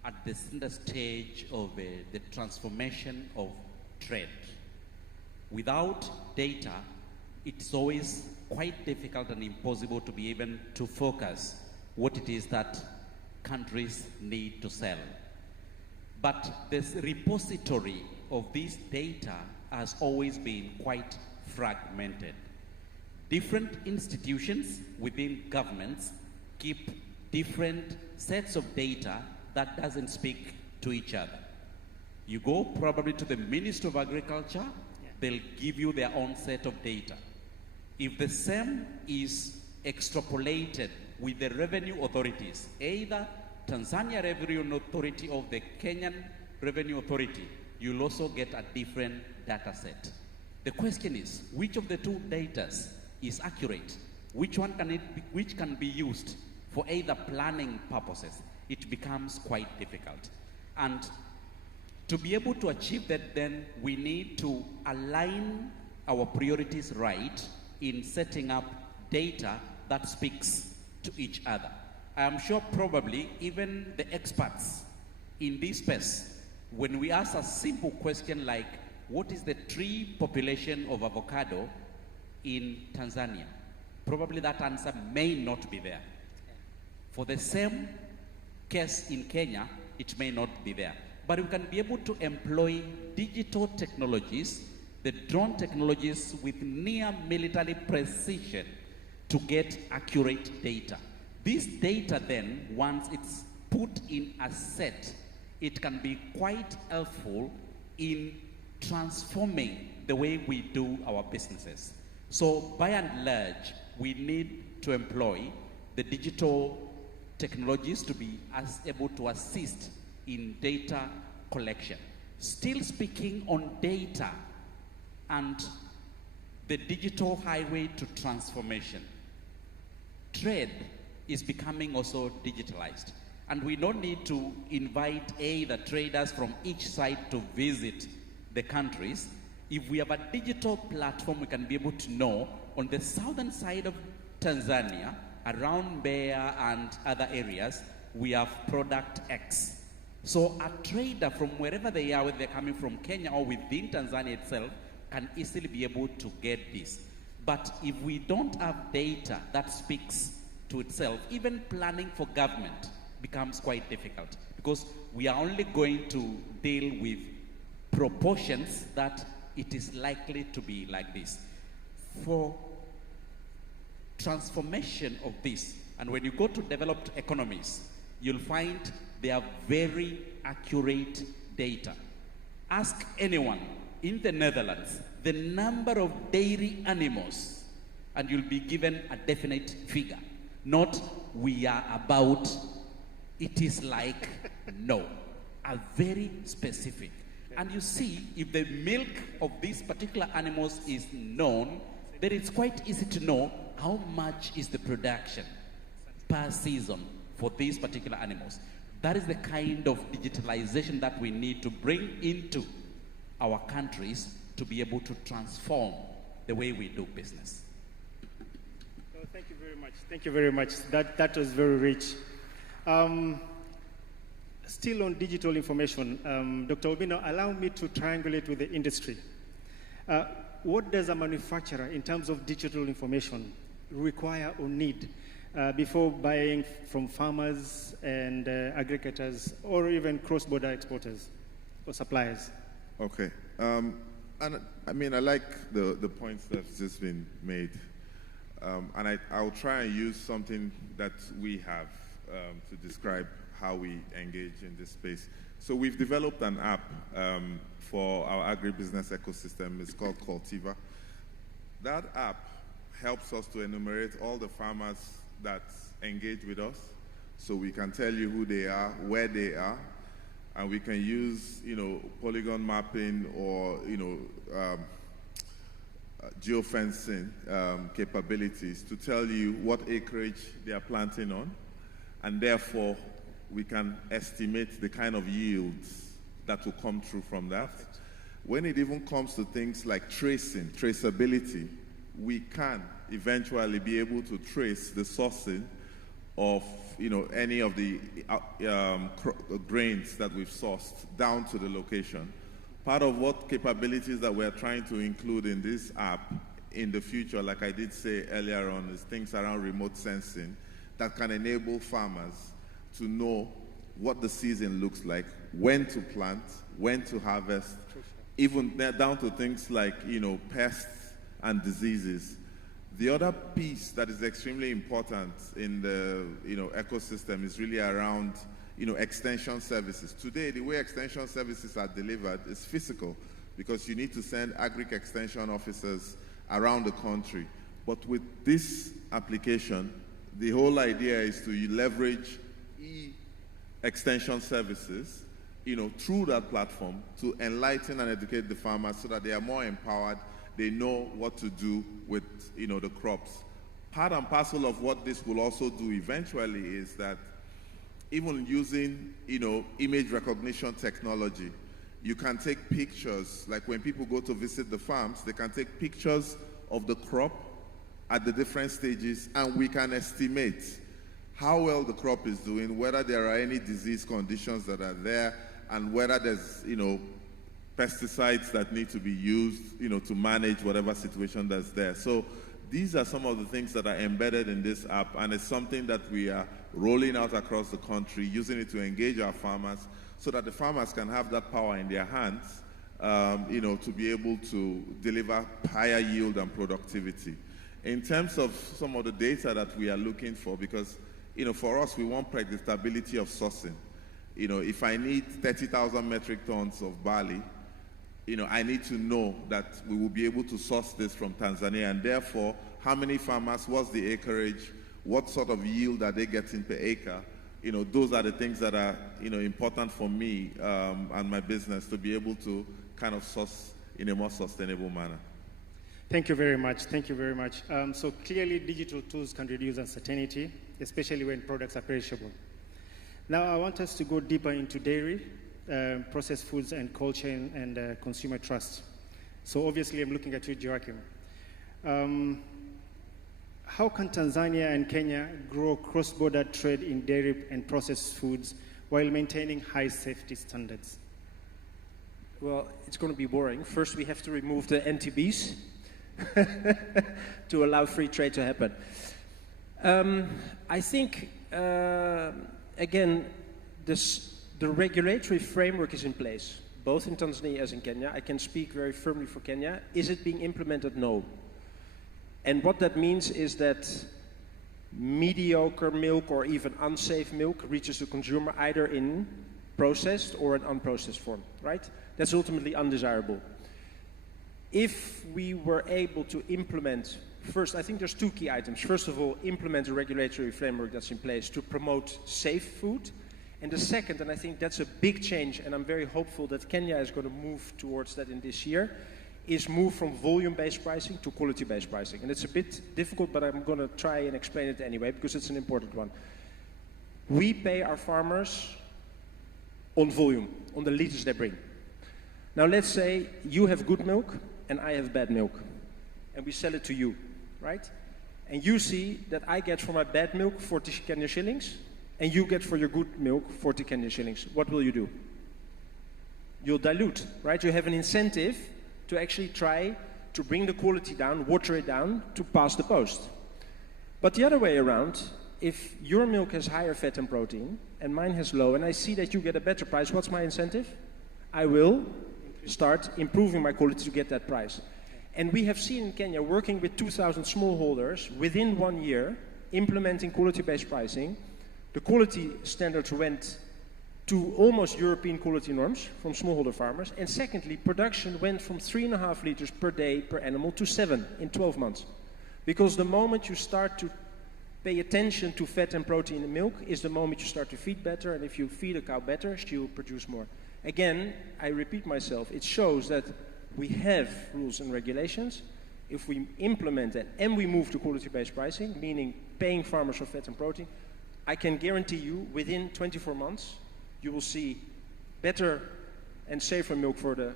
at the center stage of the transformation of trade. Without data, it's always quite difficult and impossible to be able to focus what it is that countries need to sell. But this repository of this data has always been quite fragmented. Different institutions within governments keep different sets of data that doesn't speak to each other. You go probably to the Ministry of Agriculture, they'll give you their own set of data. If the same is extrapolated with the revenue authorities, either Tanzania Revenue Authority or the Kenyan Revenue Authority, you'll also get a different data set. The question is, which of the two data is accurate? Which can be used for either planning purposes? It becomes quite difficult. And to be able to achieve that, then we need to align our priorities right in setting up data that speaks to each other. I am sure probably even the experts in this space, when we ask a simple question like, what is the tree population of avocado in Tanzania? Probably that answer may not be there. For the same case in Kenya, it may not be there. But we can be able to employ digital technologies, the drone technologies with near military precision to get accurate data. This data then, once it's put in a set, it can be quite helpful in transforming the way we do our businesses. So by and large, we need to employ the digital technologies to be able to assist in data collection. Still speaking on data and the digital highway to transformation. Trade is becoming also digitalized. And we don't need to invite the traders from each side to visit the countries. If we have a digital platform, we can be able to know on the southern side of Tanzania, around Mbeya and other areas, we have product X. So a trader from wherever they are, whether they're coming from Kenya or within Tanzania itself, can easily be able to get this. But if we don't have data that speaks to itself, even planning for government becomes quite difficult, because we are only going to deal with proportions that it is likely to be like this. For transformation of this, and when you go to developed economies, you'll find they are very accurate data. Ask anyone in the Netherlands the number of dairy animals, and you'll be given a definite figure. Not we are about, it is like, no. A very specific. And you see, if the milk of these particular animals is known, then it's quite easy to know how much is the production per season for these particular animals. That is the kind of digitalization that we need to bring into our countries to be able to transform the way we do business. Oh, thank you very much. Thank you very much. That was very rich. Still on digital information, Dr. Obino, allow me to triangulate with the industry. What does a manufacturer, in terms of digital information, require or need before buying from farmers and aggregators, or even cross-border exporters or suppliers? Okay. And I mean, I like the points that's just been made. And I'll try and use something that we have to describe how we engage in this space. So we've developed an app for our agribusiness ecosystem. It's called Cultiva. That app helps us to enumerate all the farmers that engage with us, so we can tell you who they are, where they are, and we can use, polygon mapping or, geofencing capabilities to tell you what acreage they are planting on, and therefore we can estimate the kind of yields that will come through from that. When it even comes to things like traceability, we can eventually be able to trace the sourcing of any of the grains that we've sourced down to the location. Part of what capabilities that we're trying to include in this app in the future, like I did say earlier on, is things around remote sensing that can enable farmers to know what the season looks like, when to plant, when to harvest, even down to things like pests and diseases. The other piece that is extremely important in the ecosystem is really around extension services. Today, the way extension services are delivered is physical, because you need to send agri-extension officers around the country. But with this application, the whole idea is to leverage extension services through that platform to enlighten and educate the farmers so that they are more empowered. They know what to do with the crops. Part and parcel of what this will also do eventually is that even using image recognition technology, you can take pictures. Like when people go to visit the farms, they can take pictures of the crop at the different stages, and we can estimate how well the crop is doing, whether there are any disease conditions that are there, and whether there's pesticides that need to be used, to manage whatever situation that's there. So these are some of the things that are embedded in this app, and it's something that we are rolling out across the country, using it to engage our farmers so that the farmers can have that power in their hands, to be able to deliver higher yield and productivity. In terms of some of the data that we are looking for, because, for us, we want predictability of sourcing. If I need 30,000 metric tons of barley, I need to know that we will be able to source this from Tanzania, and therefore, how many farmers, what's the acreage, what sort of yield are they getting per acre? Those are the things that are, important for me and my business to be able to kind of source in a more sustainable manner. Thank you very much. Thank you very much. So clearly, digital tools can reduce uncertainty, especially when products are perishable. Now, I want us to go deeper into dairy, processed foods, and cold chain and consumer trust. So obviously I'm looking at you, Joachim. How can Tanzania and Kenya grow cross-border trade in dairy and processed foods while maintaining high safety standards? Well, it's going to be boring. First, we have to remove the NTBs to allow free trade to happen. I think, again, the regulatory framework is in place, both in Tanzania as in Kenya. I can speak very firmly for Kenya. Is it being implemented? No. And what that means is that mediocre milk or even unsafe milk reaches the consumer either in processed or an unprocessed form, right? That's ultimately undesirable. If we were able to implement, first, I think there's two key items. First of all, implement a regulatory framework that's in place to promote safe food. And the second, and I think that's a big change, and I'm very hopeful that Kenya is going to move towards that in this year, is move from volume-based pricing to quality-based pricing. And it's a bit difficult, but I'm going to try and explain it anyway, because it's an important one. We pay our farmers on volume, on the liters they bring. Now let's say you have good milk and I have bad milk, and we sell it to you, right? And you see that I get for my bad milk 40 Kenya shillings, and you get for your good milk 40 Kenya shillings. What will you do? You'll dilute, right? You have an incentive to actually try to bring the quality down, water it down, to pass the post. But the other way around, if your milk has higher fat and protein, and mine has low, and I see that you get a better price, what's my incentive? I will start improving my quality to get that price. And we have seen in Kenya, working with 2,000 smallholders, within 1 year, implementing quality-based pricing, the quality standards went to almost European quality norms from smallholder farmers. And secondly, production went from 3.5 liters per day per animal to 7 in 12 months. Because the moment you start to pay attention to fat and protein in milk is the moment you start to feed better, and if you feed a cow better, she will produce more. Again, I repeat myself, it shows that we have rules and regulations. If we implement that and we move to quality-based pricing, meaning paying farmers for fat and protein, I can guarantee you within 24 months, you will see better and safer milk for the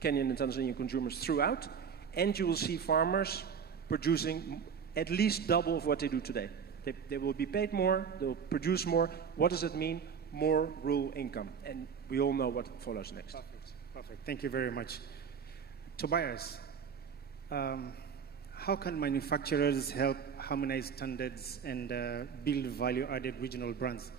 Kenyan and Tanzanian consumers throughout, and you will see farmers producing at least double of what they do today. They will be paid more, they'll produce more. What does it mean? More rural income. And we all know what follows next. Perfect. Perfect. Thank you very much. Tobias, how can manufacturers help harmonize standards and build value-added regional brands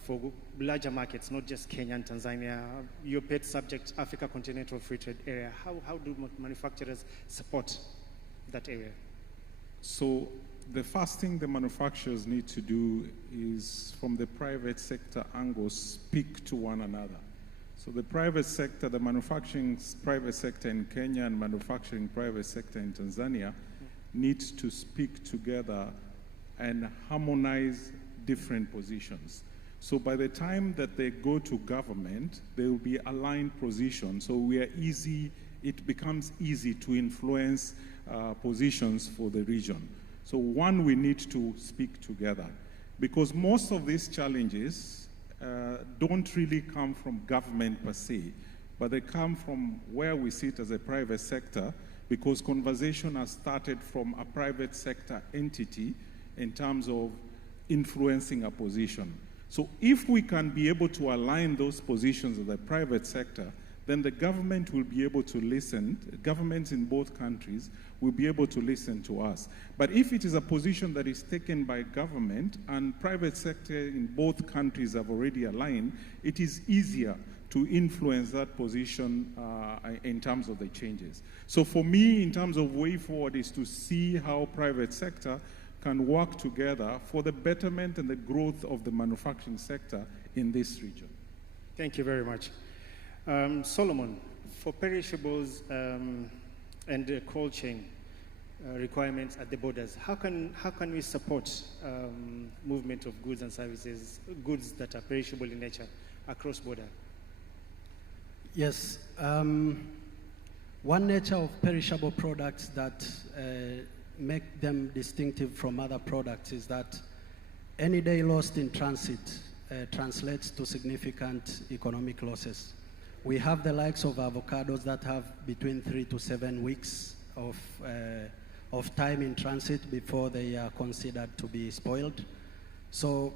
for larger markets, not just Kenya and Tanzania? Your pet subject, Africa Continental Free Trade Area. How do manufacturers support that area? So the first thing the manufacturers need to do is, from the private sector angle, speak to one another. So the private sector, the manufacturing private sector in Kenya and manufacturing private sector in Tanzania needs to speak together and harmonize different positions. So by the time that they go to government, there will be aligned positions. So it becomes easy to influence positions for the region. So one, we need to speak together, because most of these challenges don't really come from government per se, but they come from where we sit as a private sector, because conversation has started from a private sector entity in terms of influencing a position. So if we can be able to align those positions of the private sector, then the government will be able to listen. Governments in both countries will be able to listen to us. But if it is a position that is taken by government and private sector in both countries have already aligned, it is easier to influence that position in terms of the changes. So for me, in terms of way forward, is to see how private sector can work together for the betterment and the growth of the manufacturing sector in this region. Thank you very much. Solomon, for perishables and cold chain requirements at the borders, how can we support movement of goods and services, goods that are perishable in nature, across border? Yes. One nature of perishable products that make them distinctive from other products is that any day lost in transit translates to significant economic losses. We have the likes of avocados that have between 3 to 7 weeks of time in transit before they are considered to be spoiled. So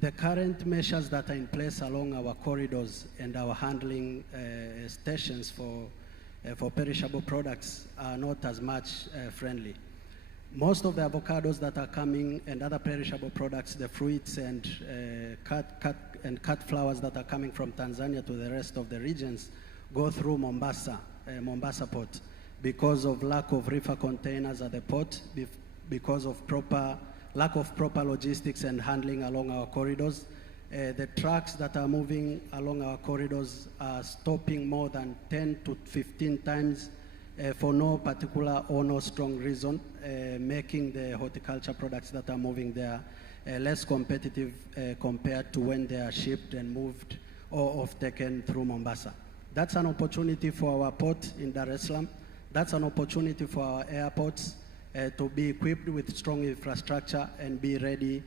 the current measures that are in place along our corridors and our handling stations for perishable products are not as much friendly. Most of the avocados that are coming and other perishable products, the fruits and cut flowers that are coming from Tanzania to the rest of the regions go through Mombasa port because of lack of reefer containers at the port, because of lack of proper logistics and handling along our corridors. The trucks that are moving along our corridors are stopping more than 10 to 15 times for no particular or no strong reason, making the horticulture products that are moving there less competitive compared to when they are shipped and moved or taken through Mombasa. That's an opportunity for our port in Dar es Salaam. That's an opportunity for our airports to be equipped with strong infrastructure and be ready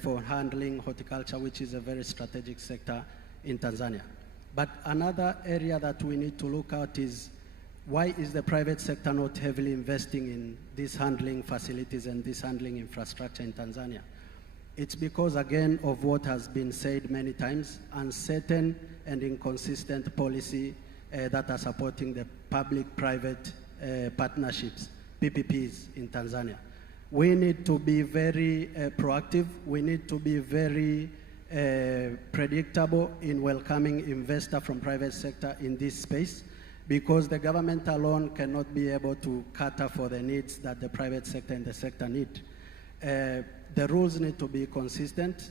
for handling horticulture, which is a very strategic sector in Tanzania. But another area that we need to look at is why is the private sector not heavily investing in these handling facilities and this handling infrastructure in Tanzania? It's because, again, of what has been said many times, uncertain and inconsistent policy that are supporting the public-private partnerships, PPPs, in Tanzania. We need to be very proactive. We need to be very predictable in welcoming investor from private sector in this space, because the government alone cannot be able to cater for the needs that the private sector and the sector need. The rules need to be consistent.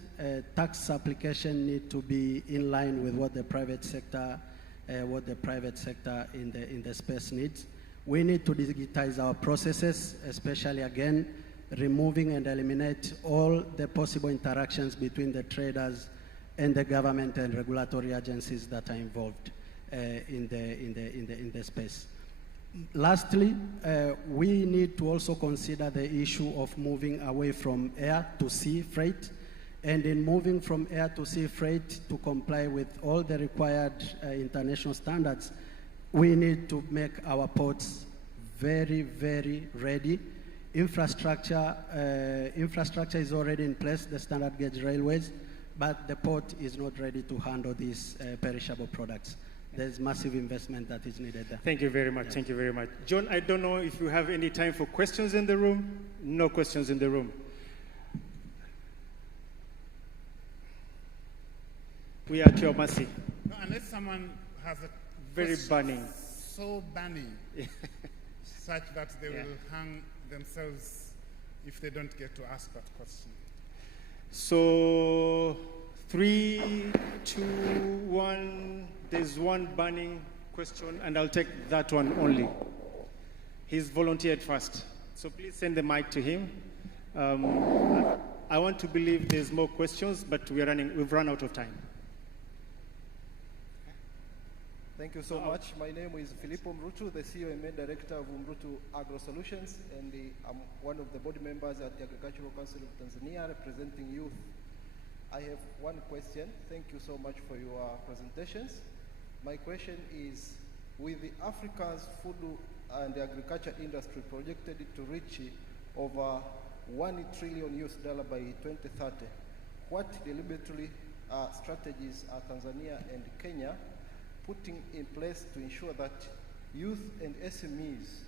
Tax application need to be in line with what the private sector in the space needs. We need to digitize our processes, especially, again, removing and eliminate all the possible interactions between the traders and the government and regulatory agencies that are involved in the space. Lastly, we need to also consider the issue of moving away from air to sea freight. And in moving from air to sea freight to comply with all the required international standards, we need to make our ports very, very ready. Infrastructure is already in place, the standard gauge railways, but the port is not ready to handle these perishable products. There's massive investment that is needed there. Thank you very much. Thank you very much. John, I don't know if you have any time for questions in the room. No questions in the room. We are at your mercy. No, unless someone has a very burning, so burning, such that they will hang themselves if they don't get to ask that question. So, 3, 2, 1. There's one burning question, and I'll take that one only. He's volunteered first, so please send the mic to him. I want to believe there's more questions, but we've run out of time. Thank you so much. My name is Filippo Mrutu, the CEO and main director of Mrutu Agro Solutions, and I'm one of the board members at the Agricultural Council of Tanzania, representing youth. I have one question. Thank you so much for your presentations. My question is, with the Africa's food and agriculture industry projected to reach over $1 trillion by 2030, what deliberately strategies are Tanzania and Kenya putting in place to ensure that youth and SMEs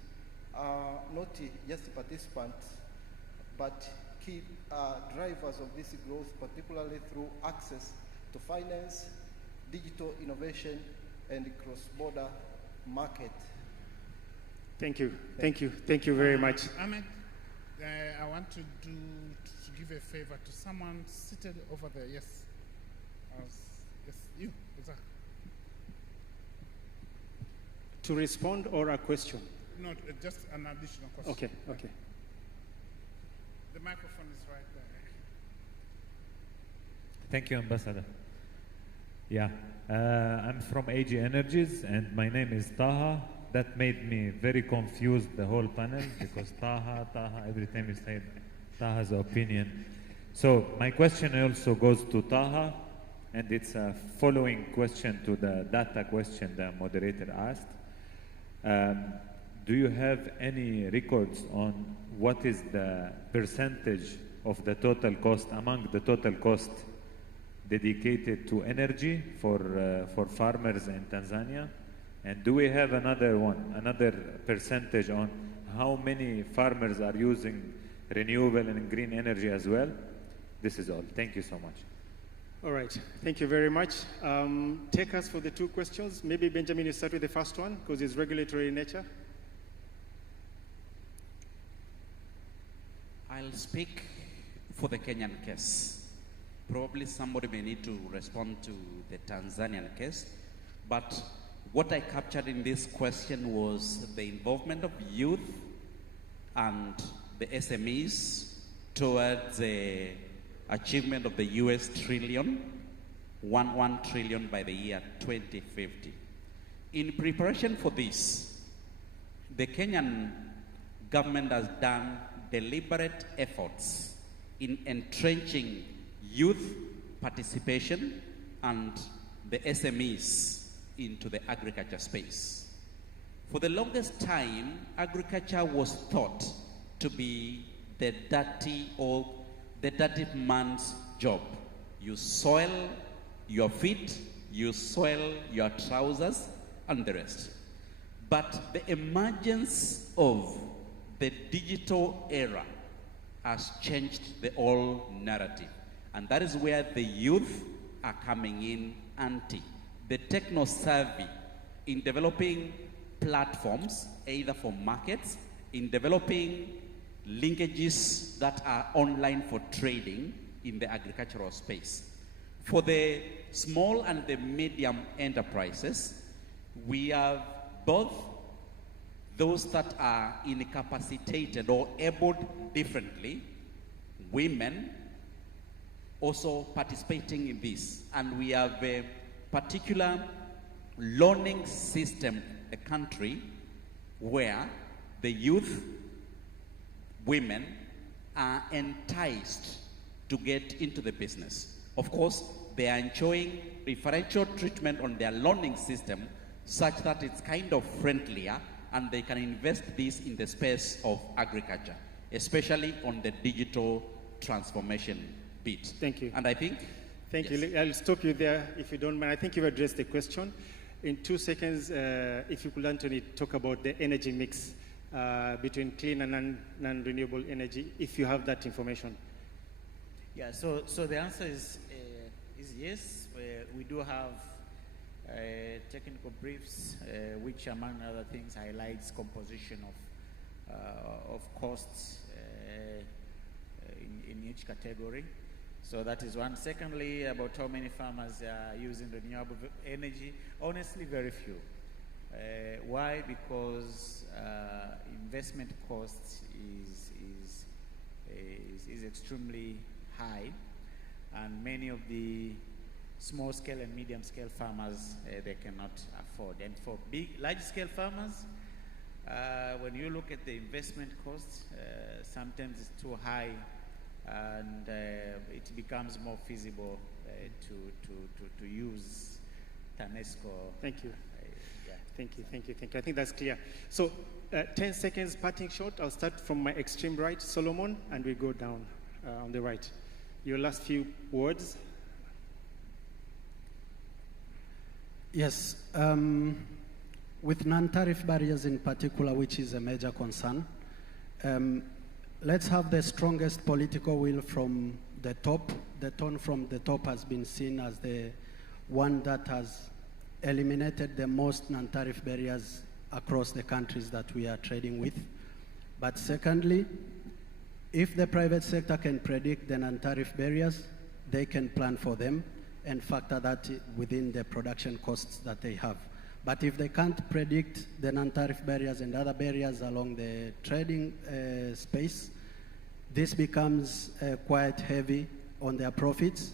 are not just participants, but key drivers of this growth, particularly through access to finance, digital innovation, and cross-border market? Thank you. Thank you. Thank you very much. Ahmed, I want to give a favor to someone seated over there. Yes. Yes, you. Exactly. To respond or a question? No, just an additional question. Okay, okay. The microphone is right there. Thank you, Ambassador. Yeah, I'm from AG Energies, and my name is Taha. That made me very confused, the whole panel, because Taha, every time you say Taha's opinion. So my question also goes to Taha. and it's a following question to the data question the moderator asked. Do you have any records on what is the percentage of the total cost, among the total cost dedicated to energy for farmers in Tanzania? And do we have another percentage on how many farmers are using renewable and green energy as well? This is all. Thank you so much. All right, thank you very much. Take us for the two questions. Maybe Benjamin, you start with the first one because it's regulatory in nature. I'll speak for the Kenyan case. Probably somebody may need to respond to the Tanzanian case, but what I captured in this question was the involvement of youth and the SMEs towards the achievement of the US trillion, 1 trillion by the year 2050. In preparation for this, the Kenyan government has done deliberate efforts in entrenching youth participation and the SMEs into the agriculture space. For the longest time, agriculture was thought to be the dirty man's job. You soil your feet, you soil your trousers, and the rest. But the emergence of the digital era has changed the whole narrative. And that is where the youth are coming in anti. The techno-savvy in developing platforms, either for markets, in developing linkages that are online for trading in the agricultural space. For the small and the medium enterprises, we have both those that are incapacitated or abled differently, women also participating in this. And we have a particular learning system, a country where the youth, women, are enticed to get into the business. Of course, they are enjoying differential treatment on their learning system such that it's kind of friendlier and they can invest this in the space of agriculture, especially on the digital transformation bit. Thank you. And I think... Thank yes. you. I'll stop you there if you don't mind. I think you've addressed the question. In 2 seconds, if you could, Anthony, talk about the energy mix between clean and non-renewable energy, if you have that information. Yeah, so the answer is yes. We do have technical briefs, which among other things highlights composition of costs in each category. So that is one. Secondly, about how many farmers are using renewable energy. Honestly, very few. Why? Because investment costs is extremely high, and many of the small scale and medium scale farmers they cannot afford. And for large scale farmers, when you look at the investment costs, sometimes it's too high, and it becomes more feasible to use TANESCO. Thank you. Yeah. Thank you. I think that's clear. So 10 seconds parting shot. I'll start from my extreme right, Solomon, and we go down on the right. Your last few words. Yes. With non-tariff barriers in particular, which is a major concern, let's have the strongest political will from the top. The tone from the top has been seen as the one that has eliminated the most non-tariff barriers across the countries that we are trading with. But secondly, if the private sector can predict the non-tariff barriers, they can plan for them and factor that within the production costs that they have. But if they can't predict the non-tariff barriers and other barriers along the trading space, this becomes quite heavy on their profits,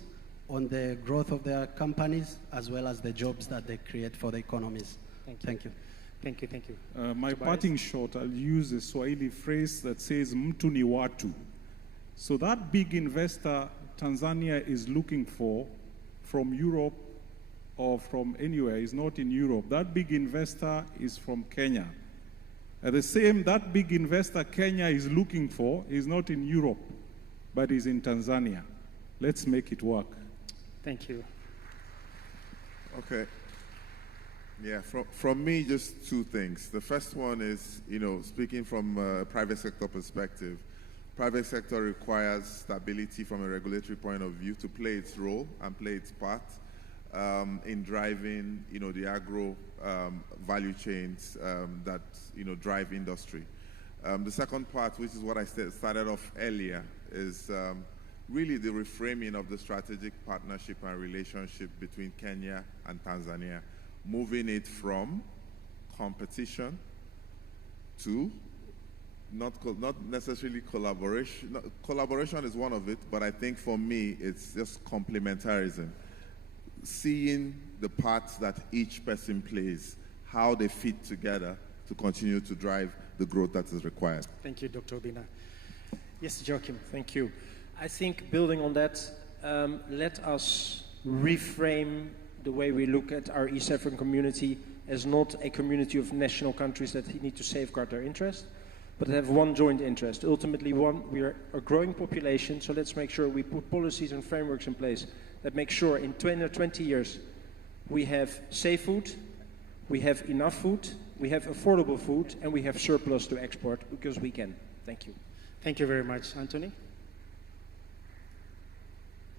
on the growth of their companies, as well as the jobs that they create for the economies. Thank you. My parting shot, I'll use a Swahili phrase that says, mtu ni watu. So that big investor Tanzania is looking for from Europe or from anywhere, is not in Europe. That big investor is from Kenya. The same, that big investor Kenya is looking for is not in Europe, but is in Tanzania. Let's make it work. Thank you. Okay. Yeah, from me, just two things. The first one is, speaking from a private sector perspective, private sector requires stability from a regulatory point of view to play its role and play its part in driving, the agro value chains that, drive industry. The second part, which is what I started off earlier, is really the reframing of the strategic partnership and relationship between Kenya and Tanzania, moving it from competition to not necessarily collaboration. Collaboration is one of it, but I think for me, it's just complementarism. Seeing the parts that each person plays, how they fit together to continue to drive the growth that is required. Thank you, Dr. Obina. Yes, Joachim. Thank you. I think building on that, let us reframe the way we look at our East African community as not a community of national countries that need to safeguard their interests, but have one joint interest. Ultimately, we are a growing population, so let's make sure we put policies and frameworks in place that make sure in 20 or 20 years we have safe food, we have enough food, we have affordable food, and we have surplus to export because we can. Thank you. Thank you very much. Anthony?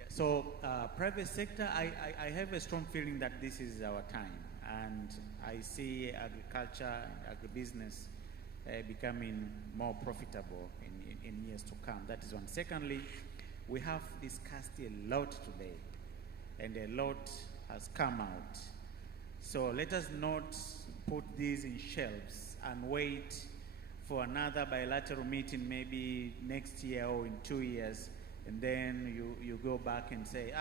So, private sector, I have a strong feeling that this is our time, and I see agriculture, agribusiness becoming more profitable in years to come. That is one. Secondly, we have discussed a lot today, and a lot has come out. So let us not put these in shelves and wait for another bilateral meeting maybe next year or in 2 years, and then you go back and say,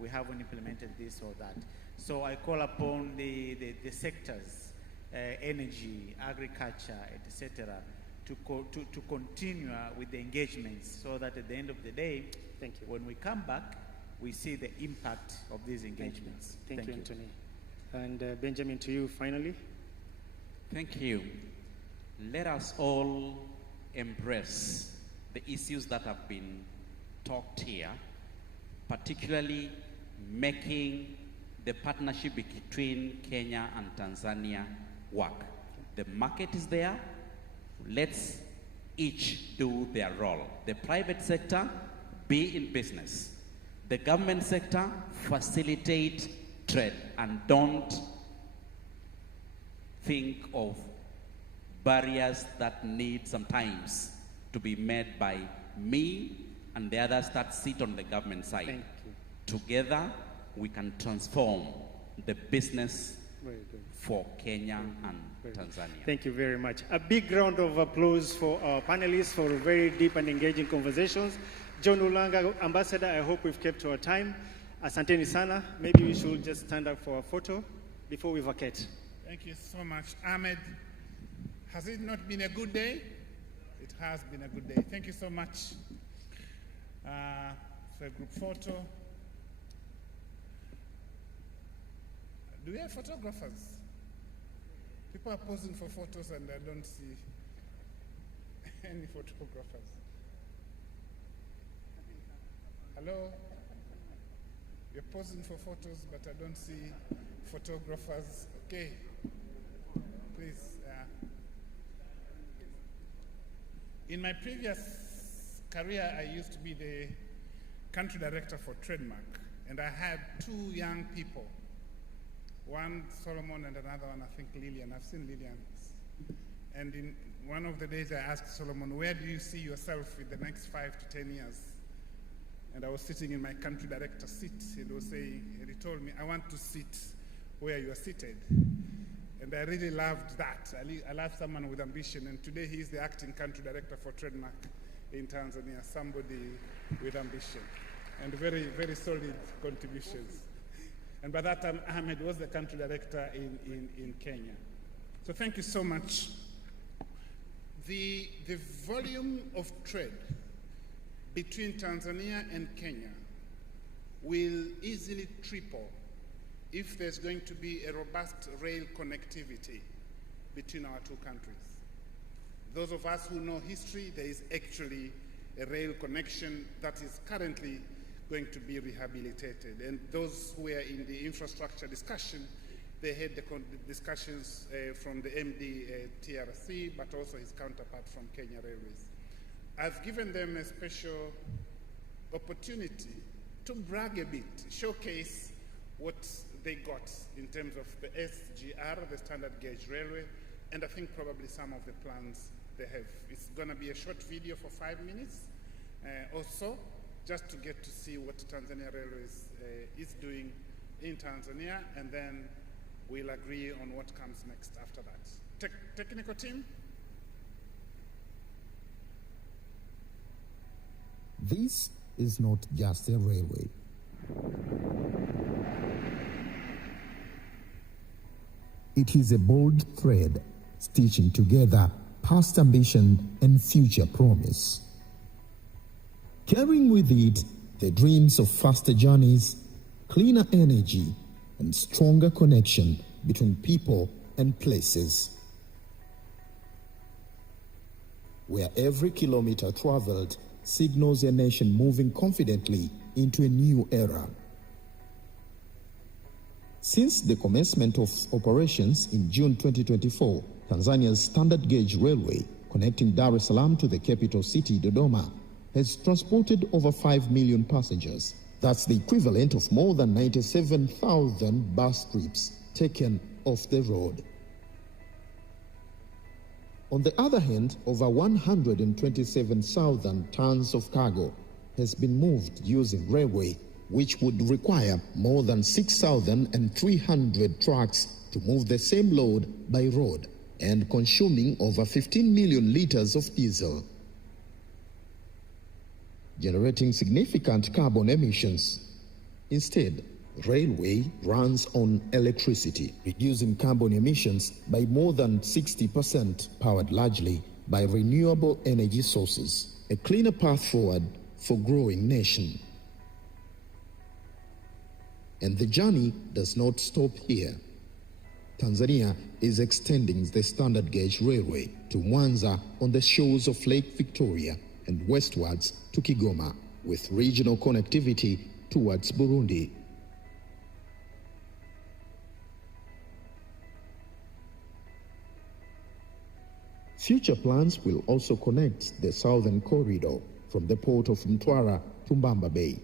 we haven't implemented this or that. So I call upon the sectors, energy, agriculture, etc., to continue with the engagements so that at the end of the day, thank you, when we come back, we see the impact of these engagements. Thank you, Anthony. And Benjamin, to you finally. Thank you. Let us all embrace the issues that have been talked here, particularly making the partnership between Kenya and Tanzania work. The market is there. Let's each do their role. The private sector, be in business. The government sector, facilitate trade, and don't think of barriers that need sometimes to be made by me and the others that sit on the government side. Thank you. Together, we can transform the business for Kenya and Tanzania. Thank you very much. A big round of applause for our panelists for very deep and engaging conversations. John Ulanga, Ambassador, I hope we've kept our time. Asanteni sana. Maybe we should just stand up for a photo before we vacate. Thank you so much. Ahmed, has it not been a good day? It has been a good day. Thank you so much for a group photo. Do we have photographers? People are posing for photos and I don't see any photographers. Hello? You're posing for photos, but I don't see photographers. Okay. Please. In my previous career, I used to be the country director for Trademark, and I had two young people. One, Solomon, and another one, I think, Lillian. I've seen Lillian. And in one of the days, I asked Solomon, where do you see yourself in the next 5 to 10 years? And I was sitting in my country director seat, and he told me, I want to sit where you are seated. And I really loved that. I love someone with ambition, and today he is the acting country director for Trademark in Tanzania, somebody with ambition, and very, very solid contributions. And by that time, Ahmed was the country director in Kenya. So thank you so much. The volume of trade between Tanzania and Kenya will easily triple if there's going to be a robust rail connectivity between our two countries. Those of us who know history, there is actually a rail connection that is currently going to be rehabilitated. And those who were in the infrastructure discussion, they had the discussions from the MD TRC, but also his counterpart from Kenya Railways. I've given them a special opportunity to brag a bit, showcase what they got in terms of the SGR, the standard gauge railway, and I think probably some of the plans they have. It's going to be a short video for 5 minutes or so, just to get to see what Tanzania Railways is doing in Tanzania, and then we'll agree on what comes next after that. Technical team? This is not just a railway. It is a bold thread stitching together past ambition and future promise. Carrying with it the dreams of faster journeys, cleaner energy, and stronger connection between people and places. Where every kilometer traveled signals a nation moving confidently into a new era. Since the commencement of operations in June 2024, Tanzania's standard gauge railway connecting Dar es Salaam to the capital city, Dodoma, has transported over 5 million passengers. That's the equivalent of more than 97,000 bus trips taken off the road. On the other hand, over 127,000 tons of cargo has been moved using railway, which would require more than 6,300 trucks to move the same load by road, and consuming over 15 million liters of diesel, generating significant carbon emissions. Instead, railway runs on electricity, reducing carbon emissions by more than 60%, powered largely by renewable energy sources, a cleaner path forward for growing nation. And the journey does not stop here. Tanzania is extending the standard gauge railway to Mwanza on the shores of Lake Victoria and westwards to Kigoma, with regional connectivity towards Burundi. Future plans will also connect the southern corridor from the port of Mtwara to Mbamba Bay.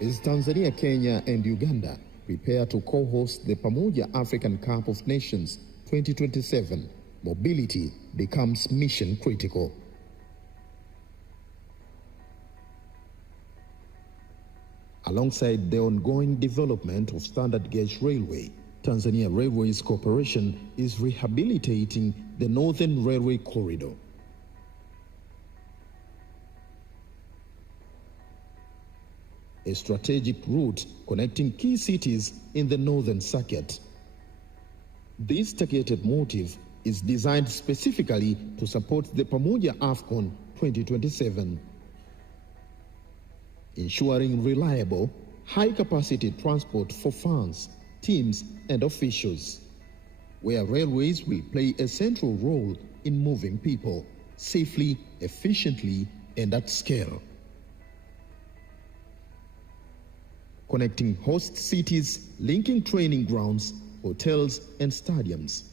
As Tanzania, Kenya, and Uganda prepare to co-host the Pamoja African Cup of Nations 2027, mobility becomes mission critical. Alongside the ongoing development of standard gauge railway, Tanzania Railways Corporation is rehabilitating the Northern Railway Corridor. A strategic route connecting key cities in the Northern Circuit. This targeted motive is designed specifically to support the Pamoja AFCON 2027, ensuring reliable, high-capacity transport for fans, teams, and officials, where railways will play a central role in moving people safely, efficiently, and at scale. Connecting host cities, linking training grounds, hotels, and stadiums,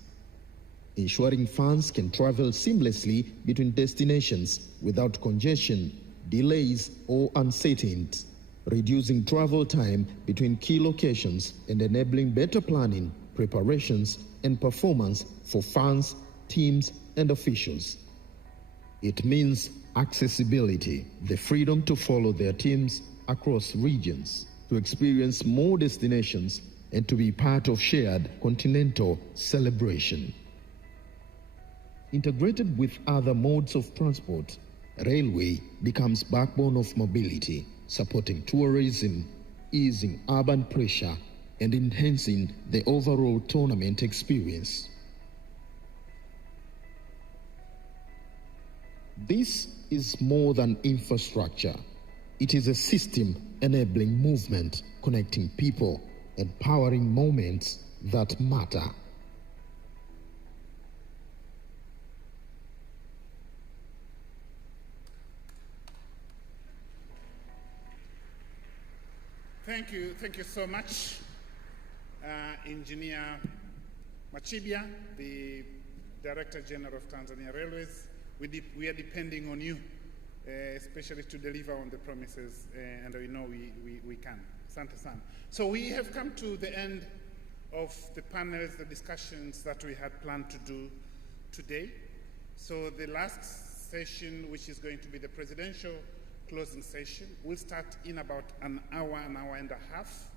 ensuring fans can travel seamlessly between destinations without congestion, delays, or uncertainty, reducing travel time between key locations and enabling better planning, preparations, and performance for fans, teams, and officials. It means accessibility, the freedom to follow their teams across regions, to experience more destinations, and to be part of shared continental celebration. Integrated with other modes of transport, railway becomes backbone of mobility, supporting tourism, easing urban pressure, and enhancing the overall tournament experience. This is more than infrastructure. It is a system enabling movement, connecting people, empowering moments that matter. Thank you so much, Engineer Machibia, the Director General of Tanzania Railways. We are depending on you, especially to deliver on the promises, and we know we can. Asante sana. So we have come to the end of the panels, the discussions that we had planned to do today. So the last session, which is going to be the presidential closing session, will start in about an hour and a half.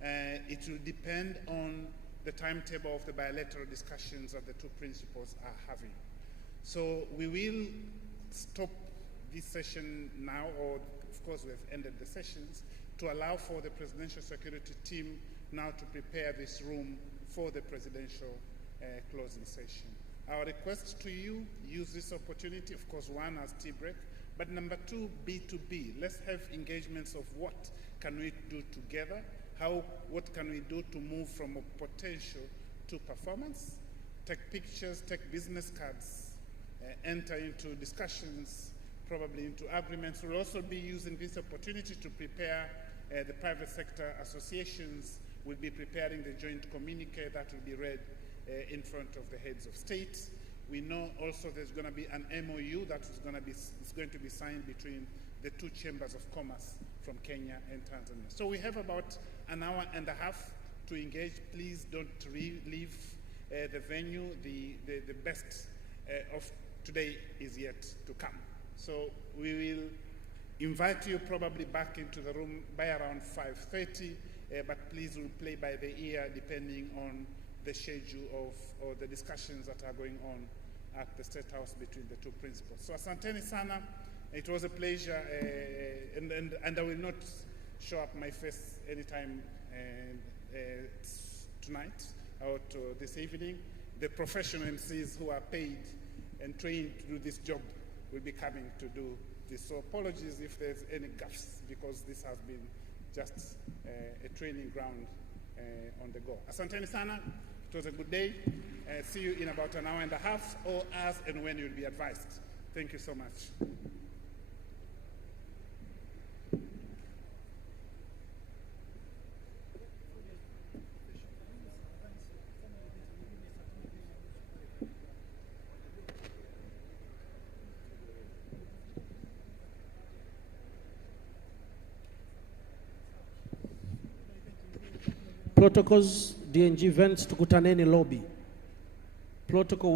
It will depend on the timetable of the bilateral discussions that the two principals are having. So we will stop this session now, or of course we have ended the sessions, to allow for the presidential security team now to prepare this room for the presidential closing session. Our request to you, use this opportunity, of course, one, as tea break, but number two, B2B. Let's have engagements of what can we do together, what can we do to move from a potential to performance, take pictures, take business cards, enter into discussions, probably into agreements. We'll also be using this opportunity to prepare the private sector associations. Will be preparing the joint communique that will be read in front of the heads of state. We know also there's going to be an MOU that is going to be signed between the two chambers of commerce from Kenya and Tanzania. So we have about an hour and a half to engage. Please don't leave the venue. The best of today is yet to come. So we will invite you probably back into the room by around 5:30, but please we'll play by the ear depending on the schedule or the discussions that are going on at the State House between the two principals. So asanteni sana. It was a pleasure, and I will not show up my face anytime tonight or this evening. The professional MCs who are paid and trained to do this job will be coming to do this. So apologies if there's any gaffes, because this has been just a training ground on the go. Asanteni sana. It was a good day. See you in about an hour and a half, or as and when you'll be advised. Thank you so much. Protocols, DNG events, tukutaneni lobby. Protocol